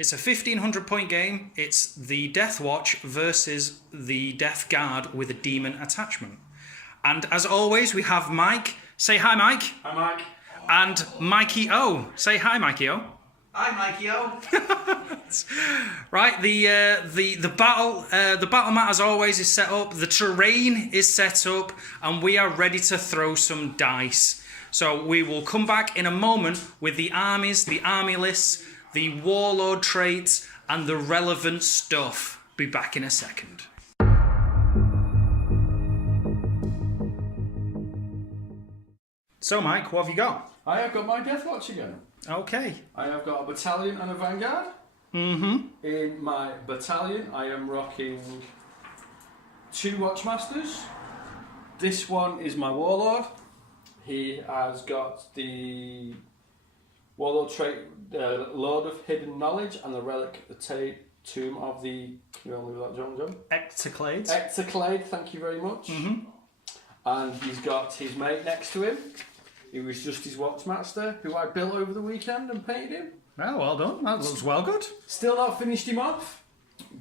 It's a 1,500 point game. It's the Deathwatch versus the Death Guard with a demon attachment. And as always, we have Mike. Say hi, Mike. Hi, Mike. And Mikey O. Say hi, Mikey O. Hi, Mikey O. Right, the battle mat as always is set up. The terrain is set up, and we are ready to throw some dice. So we will come back in a moment with the armies, the army lists, the warlord traits, and the relevant stuff. Be back in a second. So, Mike, what have you got? I have got my Deathwatch again. Okay. I have got a battalion and a vanguard. Mm-hmm. In my battalion, I am rocking 2 Watchmasters. This one is my warlord. He has got the warlord trait, Lord of Hidden Knowledge, and the relic, the tomb of the. Can you help me with that, John? Ectoclades. Ectoclade. Thank you very much. Mm-hmm. And he's got his mate next to him. He was just his Watchmaster, who I built over the weekend and painted him. Oh, well done. That looks well good. Still not finished him off,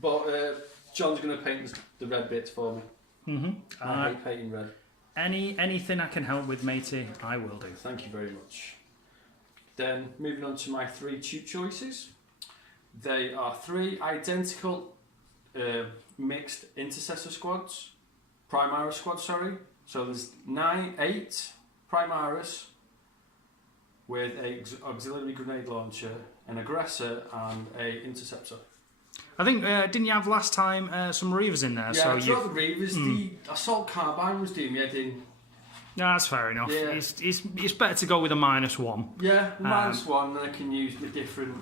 but John's going to paint the red bits for me. Mm-hmm. I hate painting red. Anything I can help with, matey, I will do. Thank you very much. Then, moving on to my 3 tube choices. They are 3 identical mixed intercessor squads. Primaris squads, sorry. So there's 8 Primaris with a auxiliary grenade launcher, an aggressor, and a interceptor. I think didn't you have last time some Reavers in there? Yeah, so I tried the Reavers. The assault carbine was doing me head in. No, that's fair enough. Yeah. It's better to go with a -1. Yeah, -1, and I can use my different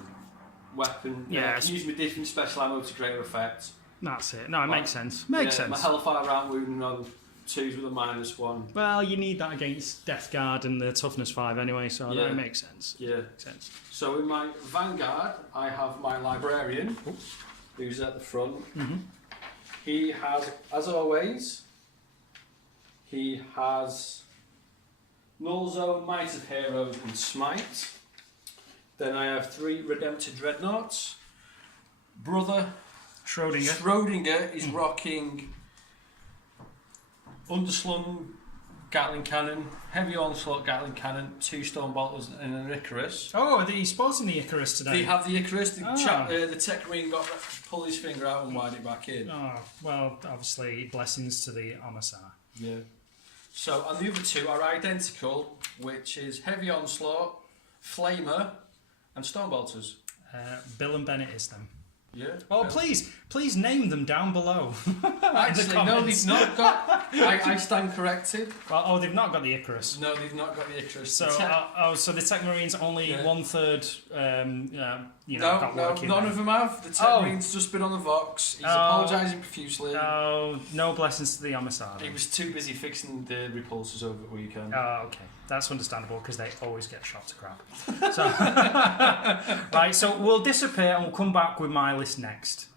weapon. Yeah, I can use my different special ammo to greater effect. That's it. No, it makes sense. Makes sense. My Hellfire round wounding on 2s with a -1. Well, you need that against Death Guard and the Toughness 5 anyway, so that makes sense. Yeah. Makes sense. So in my Vanguard, I have my Librarian, who's at the front. Mm-hmm. He has, as always, he has Null Zone, Might of Heroes, and Smite. Then I have 3 Redempted Dreadnoughts. Brother Schrodinger is rocking Underslung Gatling Cannon, Heavy Onslaught Gatling Cannon, 2 Storm Bolters, and an Icarus. Oh, are they sporting the Icarus today? They have the Icarus. The Tech Marine got to pull his finger out and wind it back in. Oh, well, obviously, blessings to the Omasar. Yeah. So, and the other 2 are identical, which is Heavy Onslaught, Flamer, and Storm Bolters. Bill and Bennett is them. Yeah. Oh, please name them down below. Actually, no, they've not got. I stand corrected. Well, they've not got the Icarus. No, they've not got the Icarus. So, so the Tech Marines only 1/3. No, none of them have. The Tech Marine's just been on the Vox. He's apologising profusely. Oh, no blessings to the Omasar. He was too busy fixing the repulsors over the weekend. Oh, okay. That's understandable because they always get shot to crap. So, right, so we'll disappear and we'll come back with my list next.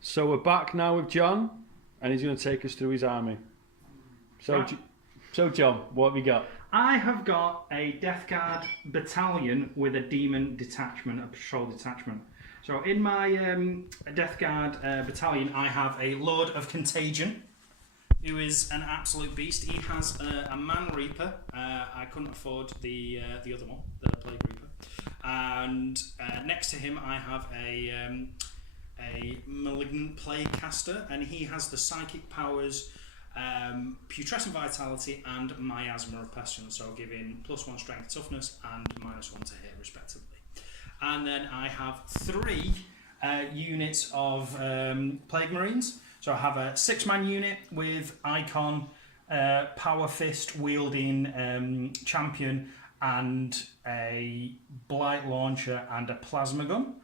So we're back now with John, and he's going to take us through his army. So, right. So John, what have you got? I have got a Death Guard battalion with a demon detachment, a patrol detachment. So in my Death Guard battalion, I have a Lord of Contagion, who is an absolute beast. He has a Man Reaper. I couldn't afford the other one, the Plague Reaper. And next to him, I have a Malignant Plague Caster, and he has the Psychic Powers, Putrescent Vitality, and Miasma of Pestilence. So giving +1 Strength, Toughness, and -1 to hit, respectively. And then I have 3 units of Plague Marines. So I have a 6-man unit with Icon, Power Fist wielding champion, and a Blight Launcher and a Plasma Gun.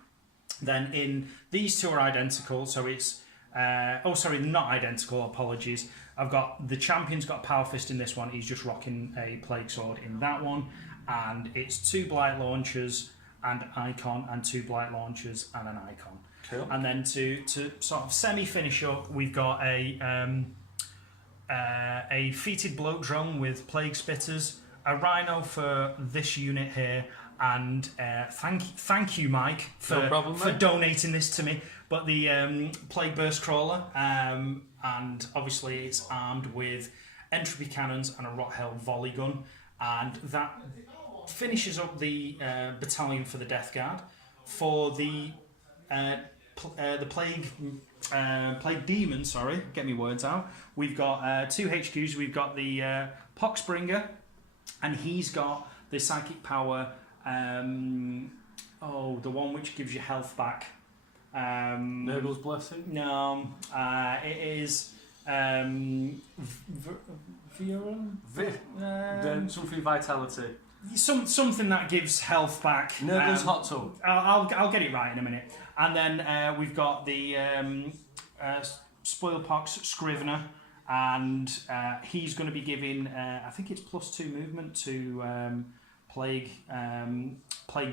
Then in these 2 are identical, so it's not identical, apologies. I've got the champion's got a Power Fist in this one, he's just rocking a Plague Sword in that one, and it's 2 Blight Launchers and Icon, and 2 Blight Launchers and an Icon. Cool. And then to sort of semi-finish up, we've got a Feated Bloat Drone with Plague Spitters, a rhino for this unit here, and thank you, Mike, for No problem, for mate. donating this to me. But the Plague Burst Crawler, and obviously it's armed with entropy cannons and a rot hell volley gun, and that finishes up the battalion for the Death Guard. For the plague demon, sorry, get me words out. We've got 2 HQs. We've got the Poxbringer, and he's got the psychic power. The one which gives you health back. Nurgle's Blessing? No, it is Viren? Then something Vitality. Something that gives health back. Nurgle's Hot Tub. I'll get it right in a minute. And then we've got the Spoilpox Scrivener, and he's going to be giving I think it's +2 movement to plague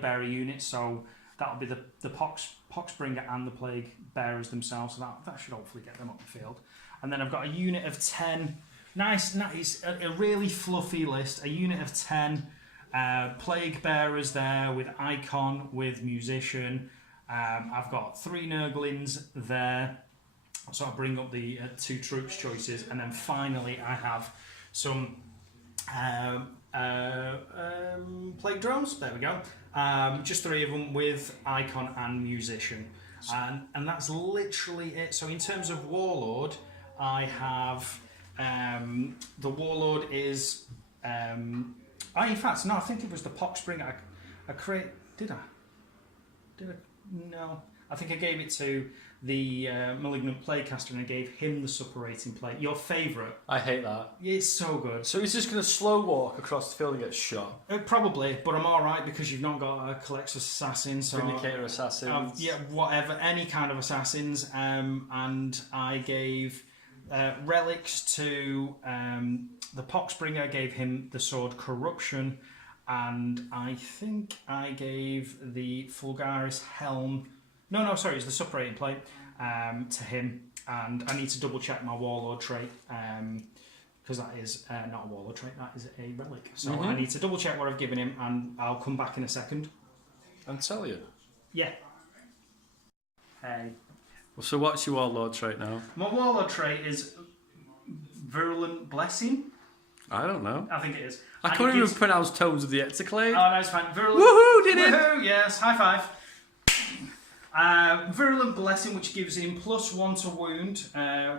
bearer units. So that'll be the Poxbringer and the Plague Bearers themselves. So that should hopefully get them up the field. And then I've got a unit of 10. Nice, a really fluffy list. A unit of 10 Plague Bearers there with Icon, with Musician. I've got 3 Nurglings there. So I'll bring up the 2 troops choices. And then finally I have some Plague Drones. There we go. Just 3 of them with Icon and Musician. And that's literally it. So in terms of Warlord, I have... the Warlord is... in fact, no, I think it was the Poxbringer. Did I? No. I think I gave it to the Malignant Plaguecaster, and I gave him the Suppurating Plague. Your favourite. I hate that. It's so good. So he's just going to slow walk across the field and get shot? Probably, but I'm alright because you've not got a Collector's Assassin. So Vindicator Assassins. yeah, whatever. Any kind of Assassins. And I gave... relics to the Poxbringer. I gave him the sword Corruption, and I think I gave the Fulgaris Helm. No, sorry, it's the Suppurating Plate to him. And I need to double check my Warlord trait because that is not a Warlord trait, that is a relic. So I need to double check what I've given him, and I'll come back in a second. And tell you. Yeah. Hey. So what's your Warlord trait now? My Warlord trait is Virulent Blessing. I don't know. I think it is. I And can't it even gives- pronounce Tones of the Exoclave. Oh, no, it's fine. Virulent... Woohoo, did it! Woohoo, yes, high five. Virulent Blessing, which gives him +1 to wound,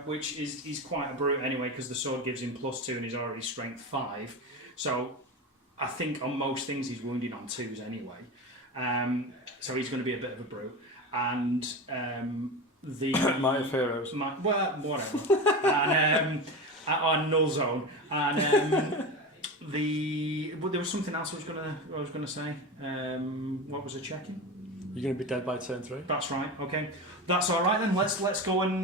which is quite a brute anyway, because the sword gives him +2 and he's already strength 5. So I think on most things he's wounded on 2s anyway. So he's going to be a bit of a brute. And the... Might of Heroes. Well, whatever. And on Null Zone. And but there was something else I was gonna say. What was I checking? You're going to be dead by turn 3. That's right. Okay, that's all right then. Let's go and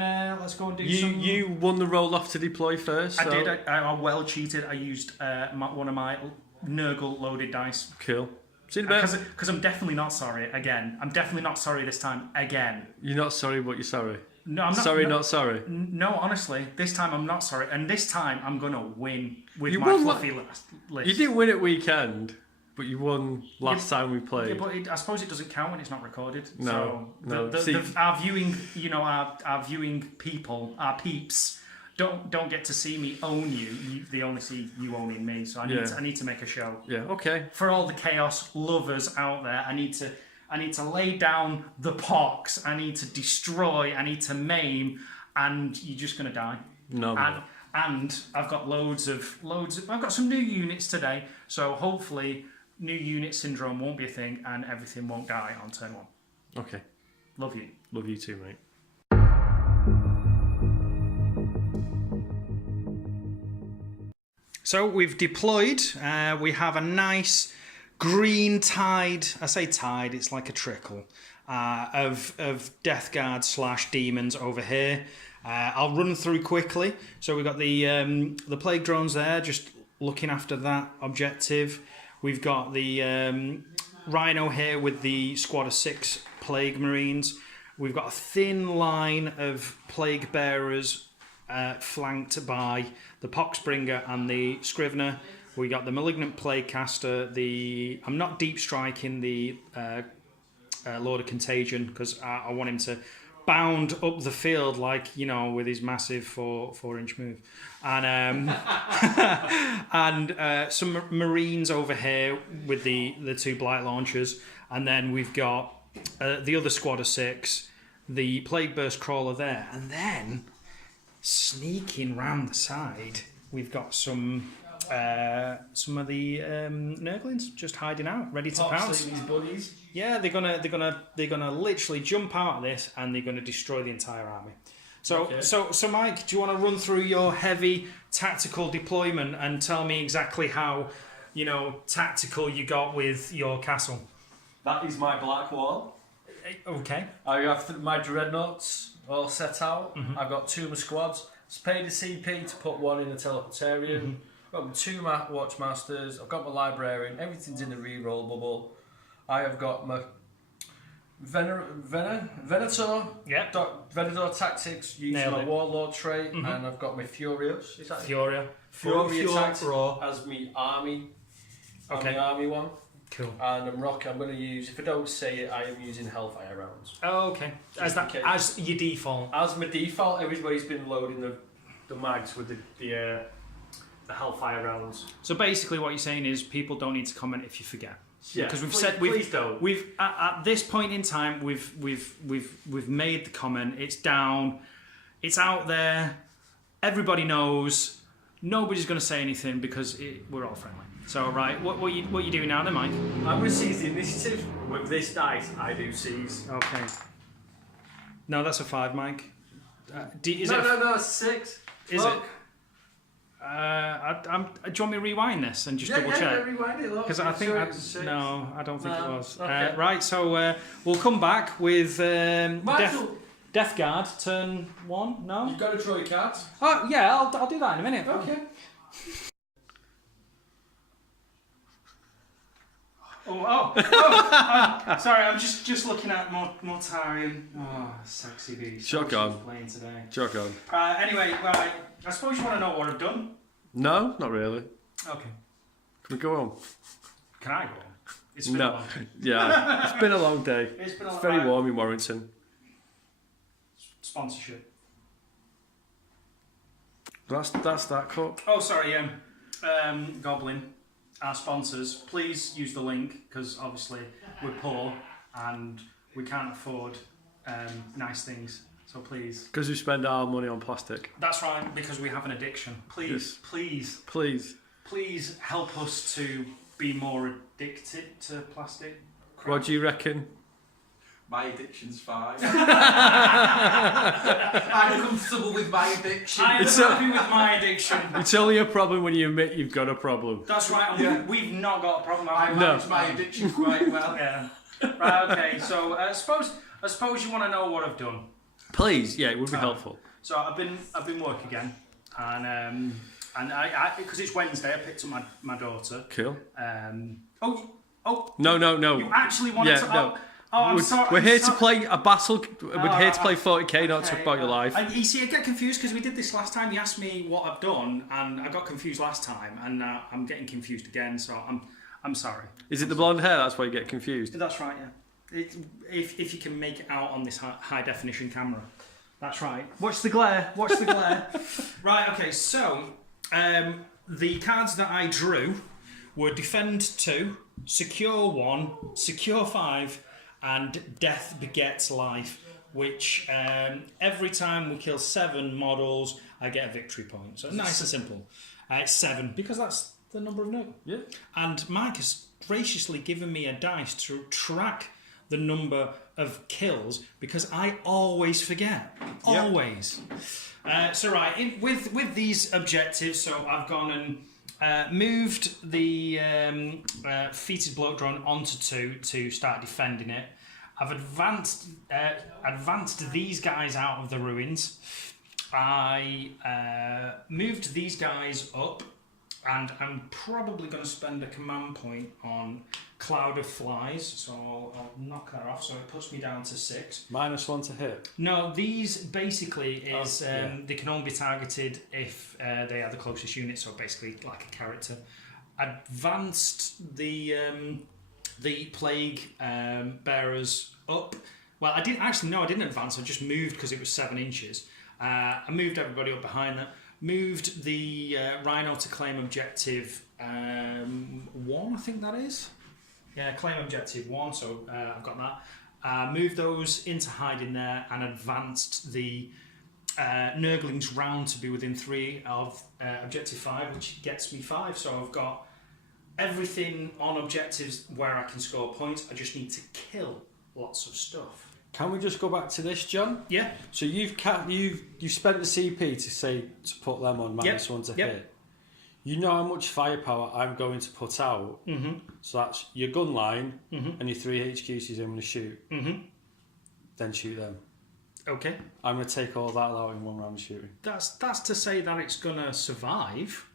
do some. You won the roll off to deploy first. I so... did. I well cheated. I used one of my Nurgle loaded dice. Cool. See you in a bit. Because I'm definitely not sorry again. I'm definitely not sorry this time again. You're not sorry, but you're sorry. No, I'm not. Sorry, not sorry. No, honestly, this time I'm not sorry, and this time I'm gonna win with You my won fluffy list. You didn't win at weekend, but you won last time we played. Yeah, but I suppose it doesn't count when it's not recorded. No, so no. See- our viewing, our viewing people, our peeps, don't get to see me own you. They only see you owning me. So I need to make a show. Yeah. Okay. For all the chaos lovers out there, I need to lay down the pox. I need to destroy. I need to maim, and you're just gonna die. No. And I've got loads of. I've got some new units today, so hopefully new unit syndrome won't be a thing, and everything won't die on turn 1. Okay. Love you. Love you too, mate. So we've deployed. We have a nice green tide. I say tide, it's like a trickle of Death Guard / demons over here. I'll run through quickly. So we've got the plague drones there, just looking after that objective. We've got the Rhino here with the squad of 6 plague marines. We've got a thin line of plague bearers flanked by the Poxbringer and the Scrivener. We got the Malignant Plaguecaster. I'm not deep striking the Lord of Contagion because I want him to bound up the field like, with his massive 4-inch move. And and some Marines over here with the 2 Blight Launchers. And then we've got the other squad of 6, the Plague Burst Crawler there. And then, sneaking round the side, we've got some of the Nurglings just hiding out, ready to pounce. These buddies. Yeah, they're gonna literally jump out of this and they're gonna destroy the entire army. So Okay. so Mike, do you want to run through your heavy tactical deployment and tell me exactly how tactical you got with your castle? That is my black wall. Okay. I have my dreadnoughts all set out. Mm-hmm. I've got 2 of my squads. It's paid a CP to put 1 in the teleportarian. Mm-hmm. I've got my 2 watchmasters. I've got my librarian. Everything's in the reroll bubble. I have got my Venator. Yeah. Venator tactics using Nailed my it. warlord trait, Mm-hmm. and I've got my Furious. Is that it? Furia. Furia Furia tactics Raw. as me army. Okay. I'm the army one. Cool. And I'm going to use, if I don't say it, I am using Hellfire rounds. Oh, okay. As Just in case. as your default. As my default, everybody's been loading the mags with the Hellfire rounds. So basically, what you're saying is people don't need to comment if you forget. Yeah, Because please don't. We've at this point in time we've made the comment. It's down. It's out there. Everybody knows. Nobody's going to say anything because we're all friendly. So right, what you doing now then, Mike? I'm going to seize the initiative. With this dice, I do seize. Okay. No, that's a 5, Mike. No, 6. Is Look. it? Do you want me to rewind this and just double check? Yeah, rewind it. Look. Because I think Sure, it's a 6. no, I don't think it was. Okay. Right, so we'll come back with Michael, Death Guard turn 1. No. you've got to draw your cards. Oh yeah, I'll do that in a minute. Okay. Sorry, I'm just looking at Mortarion. Oh, sexy beast. Shock on. Playing today. Joke on. Anyway, right. I suppose you want to know what I've done. No, not really. Okay. Can we go on? Can I go on? It's been a No. long day. Yeah, it's been a long day. It's been a long Very right. warm in Warrington. Sponsorship. That's that cup. Oh, sorry. Goblin, our sponsors. Please use the link because obviously we're poor and we can't afford nice things. So please. Because we spend our money on plastic. That's right. Because we have an addiction. Please, Yes. please, Please. help us to be more addicted to plastic. Crap. What do you reckon? My addiction's fine. I'm comfortable with my addiction. I am It's happy with my addiction. It's only a problem when you admit you've got a problem. That's right. And Yeah. we've not got a problem. I have we? manage my addiction quite well. Yeah. Right. Okay. So I suppose you want to know what I've done. Please, yeah, it would be helpful. So I've been work again, and I because it's Wednesday, I picked up my daughter. Cool. No. No. You actually wanted Yeah, to? no. I'm We're, sorry. we're I'm here sorry. to play a battle. We're here to play right. 40k, not talk Okay, about your life. You see, I get confused because we did this last time. You asked me what I've done, and I got confused last time, and I'm getting confused again. So I'm sorry. Is it the blonde hair? That's why you get confused. That's right. Yeah. If you can make it out on this high definition camera. That's right. Watch the glare. Watch the glare. Right. Okay. So the cards that I drew were Defend 2, Secure 1, Secure 5, and Death Begets Life. Which every time we kill 7 models, I get a victory point. So nice and simple. It's 7 because that's the number of notes. Yeah. And Mike has graciously given me a dice to track the number of kills because I always forget. Always. So right, with these objectives, so I've gone and moved the Feated Bloat Drone onto 2 to start defending it. I've advanced these guys out of the ruins. I moved these guys up, and I'm probably going to spend a command point on Cloud of Flies, so I'll knock that off, so it puts me down to 6. -1 to hit. No, these basically is they can only be targeted if they are the closest unit, so basically like a character. advanced the plague bearers up. Well, I didn't advance. I just moved because it was 7 inches. I moved everybody up behind that. Moved the Rhino to claim objective 1, I think that is. Yeah, claim objective 1, so I've got that. Moved those into hiding there and advanced the Nurglings round to be within 3 of objective 5, which gets me 5. So I've got everything on objectives where I can score points. I just need to kill lots of stuff. Can we just go back to this, John? Yeah. So you've spent the CP to put them on -1 to hit. You know how much firepower I'm going to put out. Mm-hmm. So that's your gun line and your 3 HQCs I'm going to shoot. Mm-hmm. Then shoot them. Okay. I'm going to take all that out in 1 round of shooting. That's to say that it's gonna survive.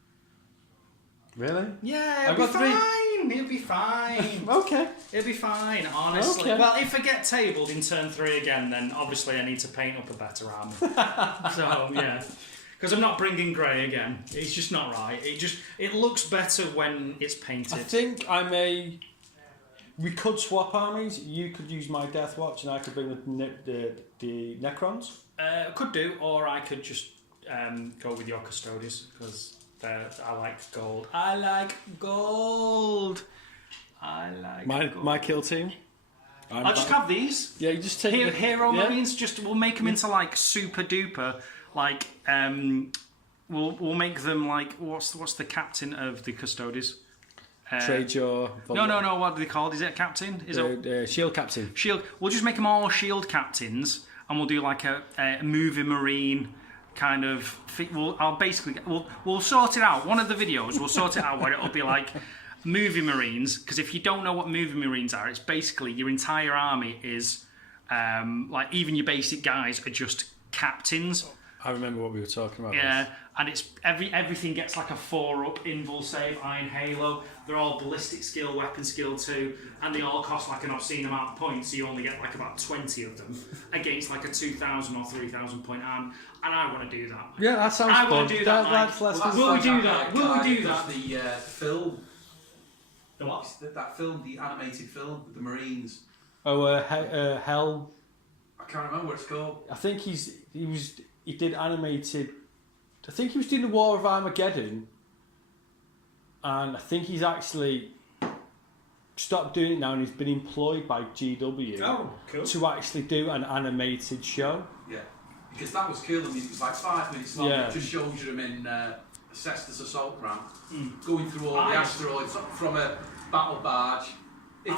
Really? Yeah, it'll be fine. It'll be fine. Okay. It'll be fine, honestly. Okay. Well, if I get tabled in turn 3 again, then obviously I need to paint up a better army. So, yeah. Because I'm not bringing grey again. It's just not right. It looks better when it's painted. I think we could swap armies. You could use my Deathwatch and I could bring the Necrons. Could do, or I could just go with your Custodies, because I like gold. I like gold. My kill team. I'll just have these. Yeah, you just take Hero Marines. Just we'll make them into like super duper. Like we'll make them like what's the captain of the Custodies? Tradejaw. No. What are they called? Is it a captain? Is it Shield captain? Shield. We'll just make them all shield captains, and we'll do like a movie marine kind of. We'll sort it out. One of the videos we'll sort it out where it'll be like movie marines. Because if you don't know what movie marines are, it's basically your entire army is like even your basic guys are just captains. I remember what we were talking about. Yeah, and it's everything gets like a 4-up invul save, Iron Halo. They're all ballistic skill, weapon skill 2, and they all cost like an obscene amount of points. So you only get like about 20 of them against like a 2,000 or 3,000 point arm. And I want to do that. Yeah, that sounds fun. I want to do that. Will we do that? Will we do that? The film. The what? That film, the animated film with the Marines. Oh, Hell. I can't remember what it's called. I think he did animated. I think he was doing the War of Armageddon, and I think he's actually stopped doing it now, and he's been employed by GW to actually do an animated show. Yeah, because that was cool. I mean, it was like 5 minutes long. Yeah. It just shows you them in Cestus assault ramp, going through all the asteroids from a battle barge. I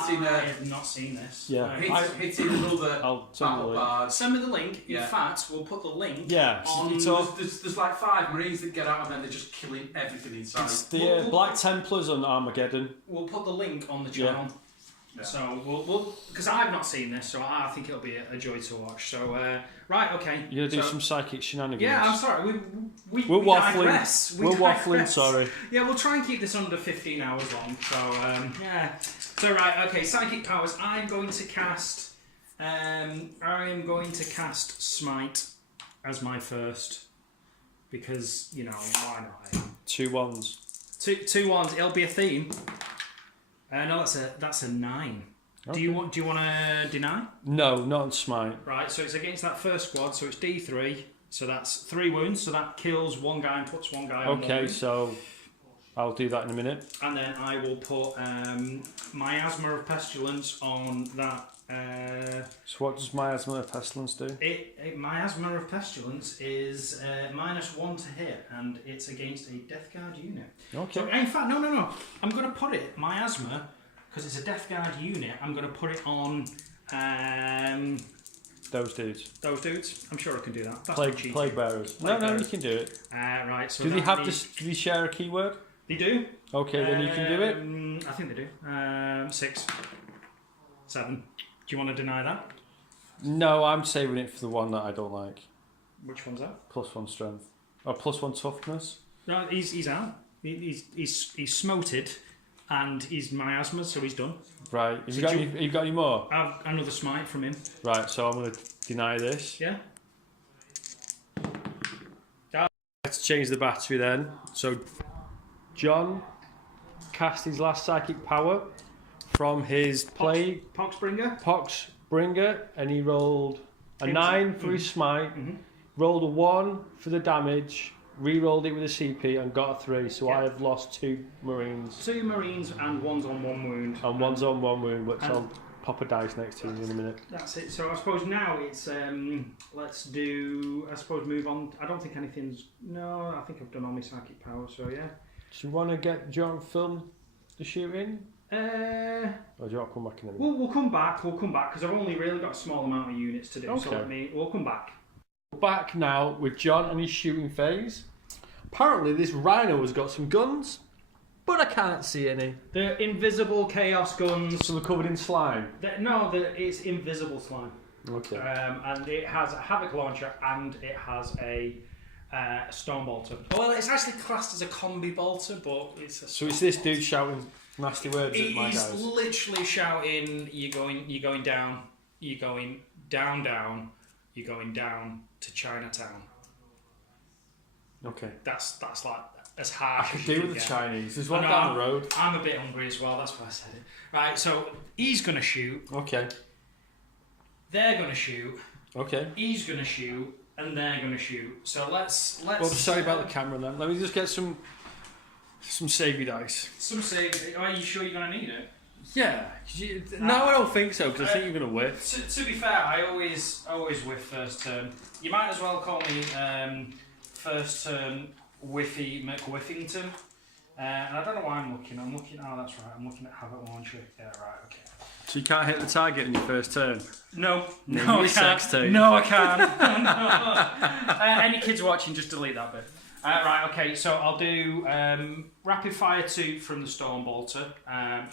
have not seen this. Yeah. Hitting another battle barge. Send me the link. In fact, we'll put the link on... There's like 5 Marines that get out and then they're just killing everything inside. It's the Black Templars on Armageddon. We'll put the link on the channel. Yeah. So we'll because I've not seen this, so I think it'll be a joy to watch. So right, okay. You're gonna do some psychic shenanigans. Yeah, I'm sorry. We waffling. Digress. We're waffling. Sorry. Yeah, we'll try and keep this under 15 hours long. So yeah. So right, okay. Psychic powers. I'm going to cast. Smite as my first because why not? 2 wands. Two wands. It'll be a theme. No, that's a 9. Okay. Do you want to deny? No, not on smite. Right, so it's against that first squad, so it's D3, so that's 3 wounds, so that kills 1 guy and puts 1 guy on 1 wound. So I'll do that in a minute. And then I will put Miasma of Pestilence on that. So what does Miasma of Pestilence do? Miasma of Pestilence is -1 to hit, and it's against a Death Guard unit. Okay. So in fact, no. I'm going to put it, Miasma, because it's a Death Guard unit, I'm going to put it on... those dudes. Those dudes? I'm sure I can do that. That's Plague bearers. No, you can do it. Right, so do they have this? Do they share a keyword? They do. Okay, then you can do it. I think they do. 6. 7. Do you want to deny that? No, I'm saving it for the one that I don't like. Which one's that? +1 strength. Or +1 toughness. No, he's out. He's smoted, and he's miasma, so he's done. Right. Have you got any more? I've another smite from him. Right. So I'm going to deny this. Yeah. Let's change the battery then. So, John cast his last psychic power from his plague Poxbringer, and he rolled a 9 for his smite, rolled a 1 for the damage, re-rolled it with a CP and got a 3. So I have lost 2 Marines. 2 Marines and one's on 1 wound. And one's on 1 wound, which I'll pop a dice next to you in a minute. That's it. So I suppose now it's let's do. I suppose move on. I don't think anything's. No, I think I've done all my psychic power. So yeah. Do you want to get John film the shooting? Or do you want to come back in a minute? We'll come back. We'll come back because I've only really got a small amount of units to do. Okay. So we'll come back. Back now with John and his shooting phase. Apparently, this Rhino has got some guns, but I can't see any. They're invisible chaos guns. So they're covered in slime. It's invisible slime. Okay. And it has a havoc launcher and it has a stone bolter. Well, it's actually classed as a combi bolter, but it's a. So it's this dude shouting nasty words at my guys. He's literally shouting, "You're going down. You're going down. You're going down to Chinatown." Okay. That's like as harsh. I could do with the Chinese. There's one down the road. I'm a bit hungry as well. That's why I said it. Right. So he's gonna shoot. Okay. They're gonna shoot. Okay. He's gonna shoot, and they're gonna shoot. So let's. Well, sorry about the camera then. Let me just get some savey dice. Some say, are you sure you're gonna need it? Yeah. No, I don't think so because I think you're gonna whiff. To be fair, I always whiff first turn. You might as well call me first turn Whiffy McWhiffington. And I don't know why I'm looking. Oh, that's right. I'm looking at Havoc Launcher. Yeah, right. Okay. So you can't hit the target in your first turn? No, I can't. No, I can't. Any kids watching, just delete that bit. Right, okay, so I'll do rapid fire 2 from the Storm Bolter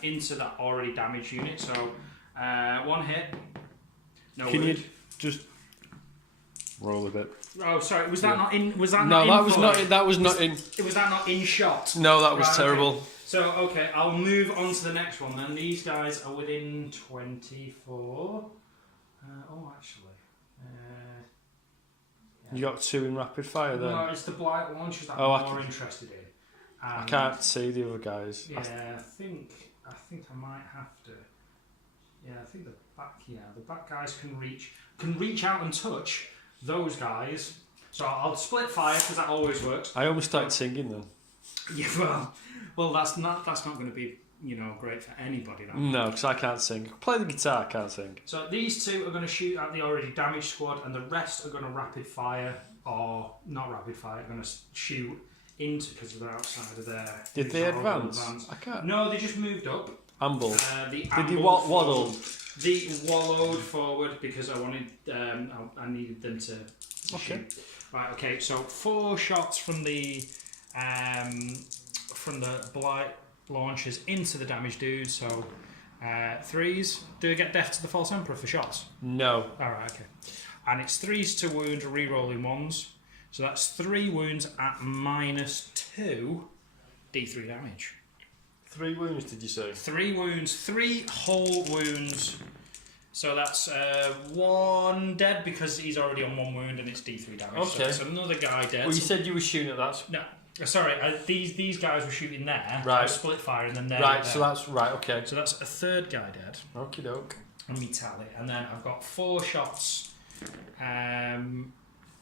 into that already damaged unit. So 1 hit. No. Can you just roll a bit? Oh, sorry. Was that not in? Was that no? not That was not in. Was that not in shot? No, that was terrible. Okay. So okay, I'll move on to the next one. Then these guys are within 24. Oh, actually. You got 2 in rapid fire then? No, it's the blight launchers that I'm more interested in. I can't see the other guys. Yeah, I think I might have to. Yeah, I think the back guys can reach out and touch those guys. So I'll split fire because that always works. I almost started singing then. Yeah, well, that's not going to be great for anybody. No, because I can't sing. I play the guitar, I can't sing. So these 2 are going to shoot at the already damaged squad, and the rest are going to rapid fire, or not rapid fire, going to shoot into because they're outside of there. Did they advance? I can't. No, they just moved up. Amble. Did they waddle? They wallowed forward because I wanted, I needed them to shoot. Right. Okay. So 4 shots from the blight launchers into the damaged dude. So 3s. Do I get death to the false emperor for shots? No. All right. Okay. And it's 3s to wound, re-rolling 1s. So that's 3 wounds at -2 D3 damage. 3 wounds, did you say? 3 wounds, 3 whole wounds. So that's 1 dead because he's already on 1 wound and it's D3 damage. Okay. So that's another guy dead. Well, you said you were shooting at that. No, sorry. These guys were shooting there. Right. So split fire and then there. Right. There. So that's right. Okay. So that's a 3rd guy dead. Okie doke. And me tally, and then I've got 4 shots,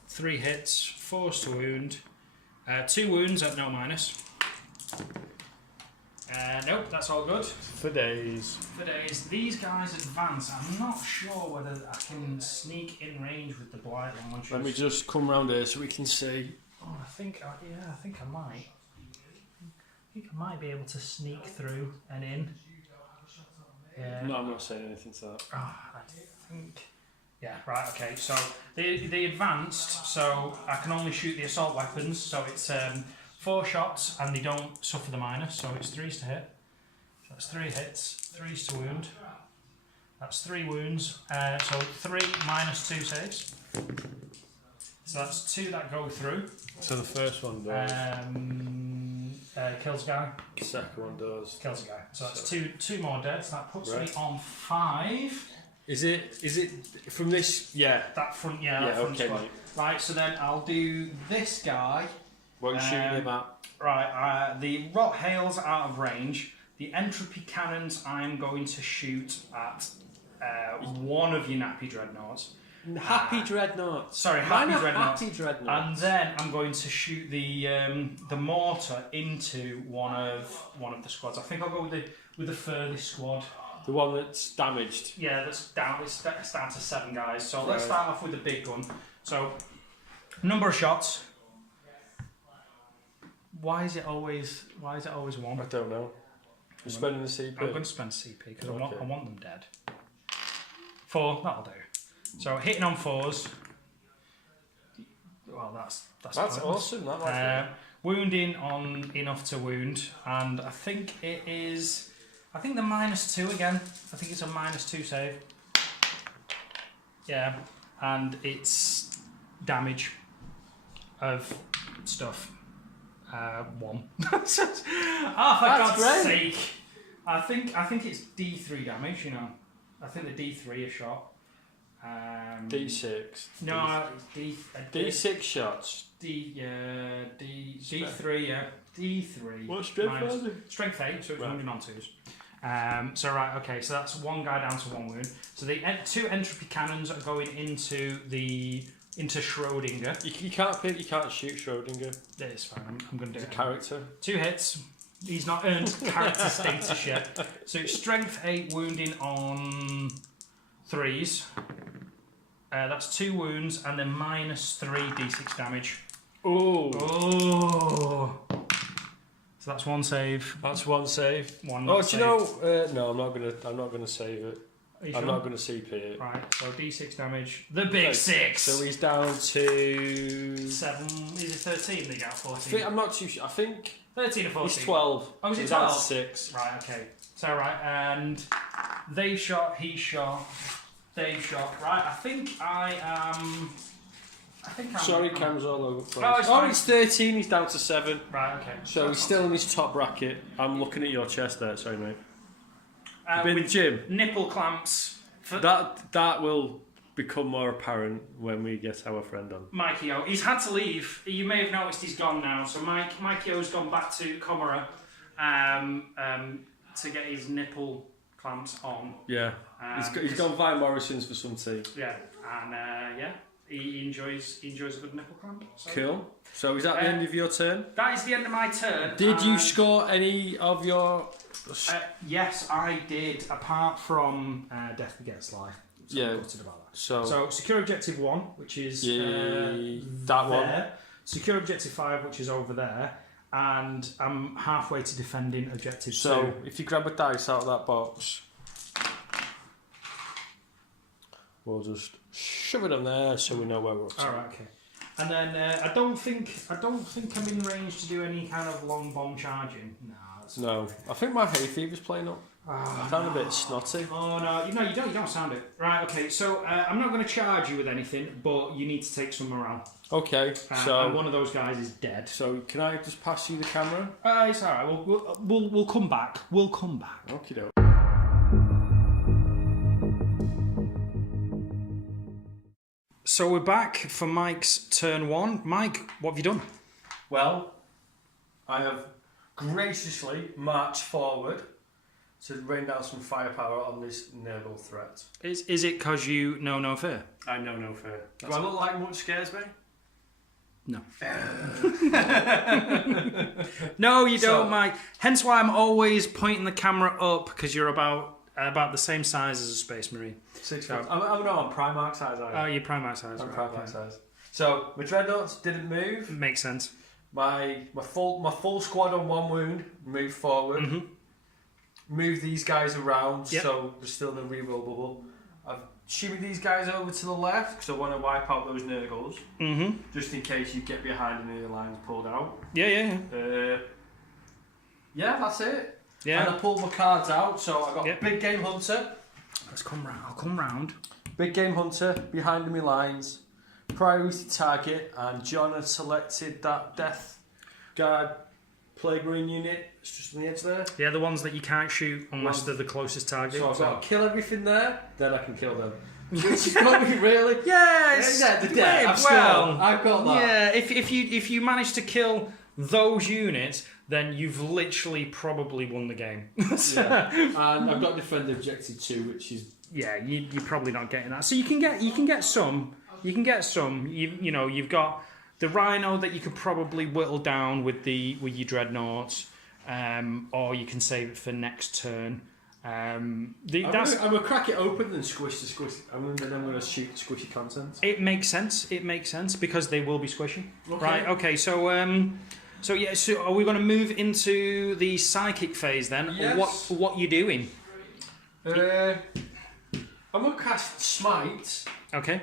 3 hits, 4 to wound, 2 wounds at no minus. Nope, that's all good. For days. These guys advance. I'm not sure whether I can sneak in range with the blight launchers. Let me just come round here so we can see. Oh, I think I might. I think I might be able to sneak through and in. Yeah. No, I'm not saying anything to that. Oh, I think. Yeah, right, okay. So they advanced, so I can only shoot the assault weapons, so it's 4 shots and they don't suffer the minus, so it's 3s to hit. So that's 3 hits, 3s to wound. That's 3 wounds, so 3 minus 2 saves. So that's 2 that go through. So the first one does. Kills a guy. The second one does. Kills a guy. So that's two more deads. That puts me on 5. Is it from this? Yeah. That front, yeah that front okay, squad. mate. Right, so then I'll do this guy What are you shooting him at? Right, the rot hails out of range. The entropy cannons I'm going to shoot at one of your nappy dreadnoughts. Happy dreadnoughts. Sorry, happy dreadnoughts. Happy dreadnoughts. And then I'm going to shoot the mortar into one of the squads. I think I'll go with the furthest squad. The one that's damaged. Yeah, that's down. It's down to 7 guys. So let's start off with the big gun. So number of shots. Why is it always 1? I don't know. You're spending the CP. I'm going to spend CP because I want them dead. 4, that'll do. So hitting on 4s. Well, that's awesome. Wounding on enough to wound, and I think it is. I think the -2 again. I think it's a -2 save. Yeah, and it's damage of stuff. 1. Oh, for God's sake! I think it's D3 damage. You know, I think the D3 a shot. D6. No, D6 shots. D3. Yeah, D3. What strength was it? Strength 8, so it's wounding on 2s. So right, okay, so that's 1 guy down to 1 wound. So the 2 entropy cannons are going into Schrodinger. You can't shoot Schrodinger. It's fine. I'm going to do it. It's a character. 2 hits. He's not earned character status yet. So it's strength 8 wounding on 3s. That's 2 wounds and then -3 d6 damage. Oh. So that's 1 save. That's 1 save. 1. Oh, do you know? No, I'm not gonna save it. Are you I'm sure? not gonna CP it. Right. So d6 damage. The big 6. So he's down to 7. Is it 13? They got 14. I'm not too sure. I think 13 or 14. he's 12. Oh, is it He's down 12? to 6. Right. Okay. So right, and they shot. He shot. They shot. Right. I think I'm. Sorry, cam's all over the place. Oh, it's fine. He's 13. He's down to 7. Right. Okay. So he's still in his top bracket. I'm looking at your chest there. Sorry, mate. Been with Jim. nipple clamps. That will become more apparent when we get our friend on. Mikey O. He's had to leave. You may have noticed he's gone now. So Mikey O's gone back to Comora to get his nipple clamps on. Yeah. He's gone via Morrison's for some tea. Yeah, and he enjoys a good nipple clamp. So. Cool. So is that the end of your turn? That is the end of my turn. Did you score any of your? Yes, I did. Apart from Death Begets Life. So Yeah. I'm gutted about that. So secure objective 1, which is that one. there. Secure objective 5, which is over there. And I'm halfway to defending objective 2. So if you grab a dice out of that box, we'll just shove it on there so we know where we're up to. All right, okay. And then I don't think I'm in range to do any kind of long bomb charging. No, I think my hay fever's playing up. I sound a bit snotty. Oh no, you don't sound it. Right, okay. So I'm not going to charge you with anything, but you need to take some morale. Okay, so and one of those guys is dead. So can I just pass you the camera? It's all right. We'll come back. We'll come back. Okay, doke. So we're back for Mike's turn 1. Mike, what have you done? Well, I have graciously marched forward to rain down some firepower on this Nurgle threat. Is it because you know no fear? I know no fear. Do I look like much scares me? No. No, you don't, Mike. Hence why I'm always pointing the camera up, because you're about the same size as a Space Marine. 6 foot. I'm Primarch size. Oh, you're Primarch size. I'm right, Primarch okay. size. So my dreadnoughts didn't move. Makes sense. My full squad on 1 wound moved forward. Mm-hmm. Move these guys around, Yep. so there's still no reroll bubble. I've shimmied these guys over to the left because I want to wipe out those Nurgles, just in case you get behind and the lines pulled out. Yeah. Yeah, that's it. Yeah. And I pulled my cards out, so I got Big Game Hunter. Let's come round. I'll come round. Big Game Hunter behind me lines. Priority target, and John had selected that Death Guard Plague Marine unit. It's just on the edge there. Yeah, the ones that you can't shoot unless they're the closest target. So I've got to kill everything there, then I can kill them. Which is probably really... Yes! Yeah, the dead. I've got that. Yeah, if you manage to kill those units, then you've literally probably won the game. Yeah. And I've got Defend Objective 2, which is... Yeah, you're probably not getting that. So you can get some. You've got the Rhino that you could probably whittle down with your Dreadnoughts, or you can save it for next turn. I'm gonna crack it open and squish. And then I'm gonna shoot squishy content. It makes sense because they will be squishy. Okay. Right. Okay. So are we going to move into the psychic phase then? Yes. Or what you doing? I'm gonna cast Smite. Okay.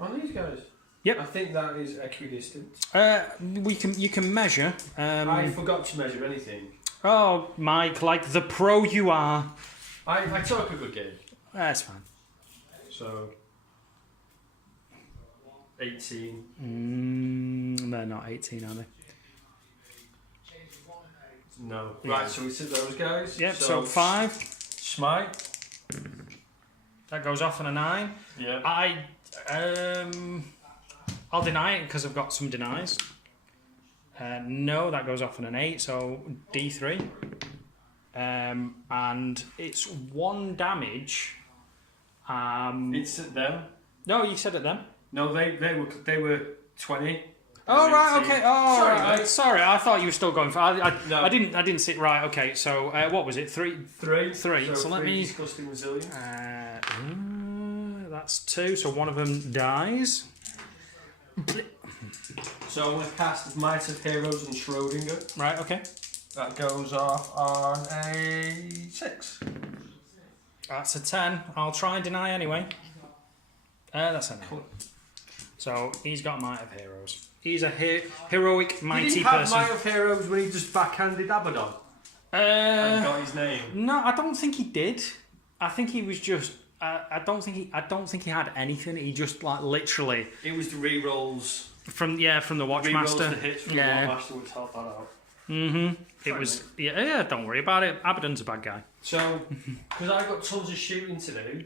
On these guys. Yep. I think that is equidistant. You can measure. I forgot to measure anything. Oh, Mike, like the pro you are. I talk a good game. That's fine. So 18. They're not 18, are they? No. Yeah. Right, so we said those guys. Yep, so 5. Smite. That goes off on a 9. Yeah. I'll deny it because I've got some denies. No, that goes off on an 8, so D3. And it's 1 damage. It's at them. No, you said it then. No, they were 20. Oh right, okay. Oh, Sorry, right. mate. Sorry. I thought you were still going for. No. I didn't see. Right. Okay. So what was it? 3. 3. So let me. Disgusting resilience. That's 2. So one of them dies. So I'm going to cast Might of Heroes and Schrodinger. Right. Okay. That goes off on a 6. That's a 10. I'll try and deny anyway. That's a 9. Cool. So he's got Might of Heroes. He's a heroic, mighty Did he have person. Might of Heroes when he just backhanded Abaddon? And got his name. No, I don't think he did. I think he was just. I don't think he had anything. He just like literally. It was the rerolls. From the Watchmaster. The hits from the Watchmaster would help that out. It was. Yeah. Don't worry about it. Abaddon's a bad guy. So, because I've got tons of shooting to do,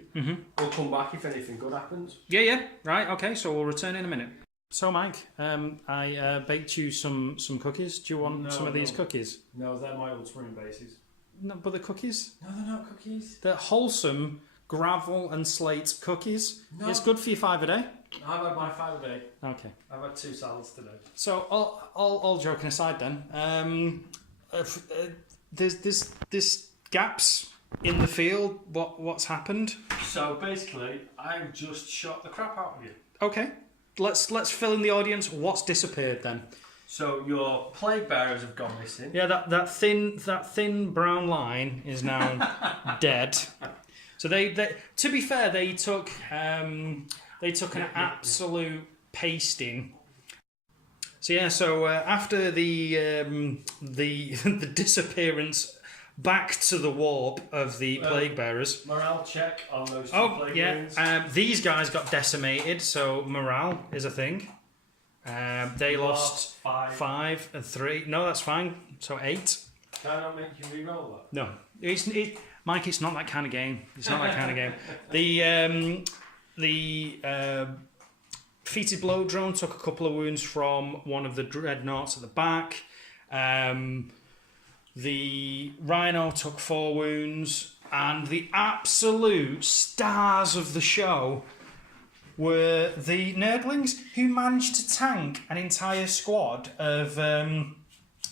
we'll come back if anything good happens. Yeah. Right. Okay. So we'll return in a minute. So Mike, I baked you some cookies. Do you want some of these cookies? No, they're my ultramarine bases. No, but the cookies? No, they're not cookies. They're wholesome gravel and slate cookies. No. It's good for your 5 a day. I've had my 5 a day. Okay. I've had 2 salads today. So all joking aside, then, there's gaps in the field. What's happened? So basically, I've just shot the crap out of you. Okay. Let's fill in the audience. What's disappeared then? So your plague bearers have gone missing. Yeah, that thin brown line is now dead. So they to be fair, they took an absolute pasting. So yeah, after the disappearance back to the warp of the plague bearers. Morale check on those 2 plague bearers. These guys got decimated, so morale is a thing. They lost 5 and 3. No, that's fine. So 8. Can I not make you re-roll that? No, Mike. It's not that kind of game. It's not that kind of game. The defeated blow drone took a couple of wounds from one of the dreadnoughts at the back. The Rhino took 4 wounds, and the absolute stars of the show were the Nerdlings, who managed to tank an entire squad of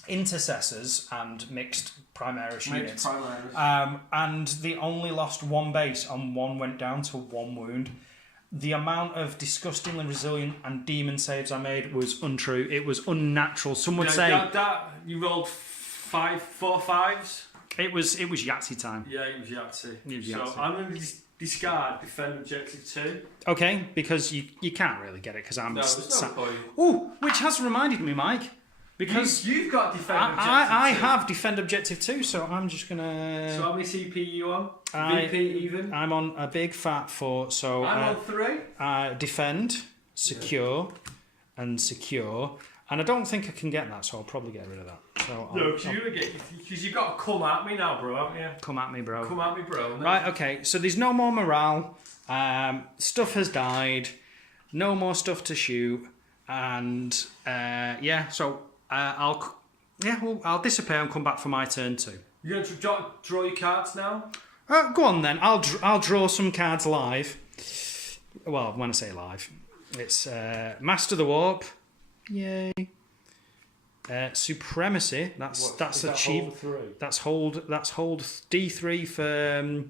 intercessors and mixed Primaris units. And they only lost 1 base, and 1 went down to 1 wound. The amount of disgustingly resilient and demon saves I made was untrue. It was unnatural. Some would say that you rolled 4 5s. It was Yahtzee time. Yeah, it was Yahtzee. Yahtzee. So I'm going to discard Defend Objective 2. Okay, because you can't really get it because I'm. No, there's no point. Oh, which has reminded me, Mike, because you've got Defend Objective 2. I have Defend Objective 2, so I'm just gonna. So how many CP are you on? VP even. I'm on a big fat 4. So I'm on 3. Defend, secure, and secure. And I don't think I can get that, so I'll probably get rid of that. So So No, because you've got to come at me now, bro, haven't you? come at me, bro. Come at me, bro. Right, okay, so there's no more morale. Stuff has died. No more stuff to shoot. And so I'll disappear and come back for my turn too. You're going to draw your cards now? Go on then. I'll draw some cards live. Well, when I say live, it's Master the Warp. Yay. Supremacy. That's achieved. That's hold D3 for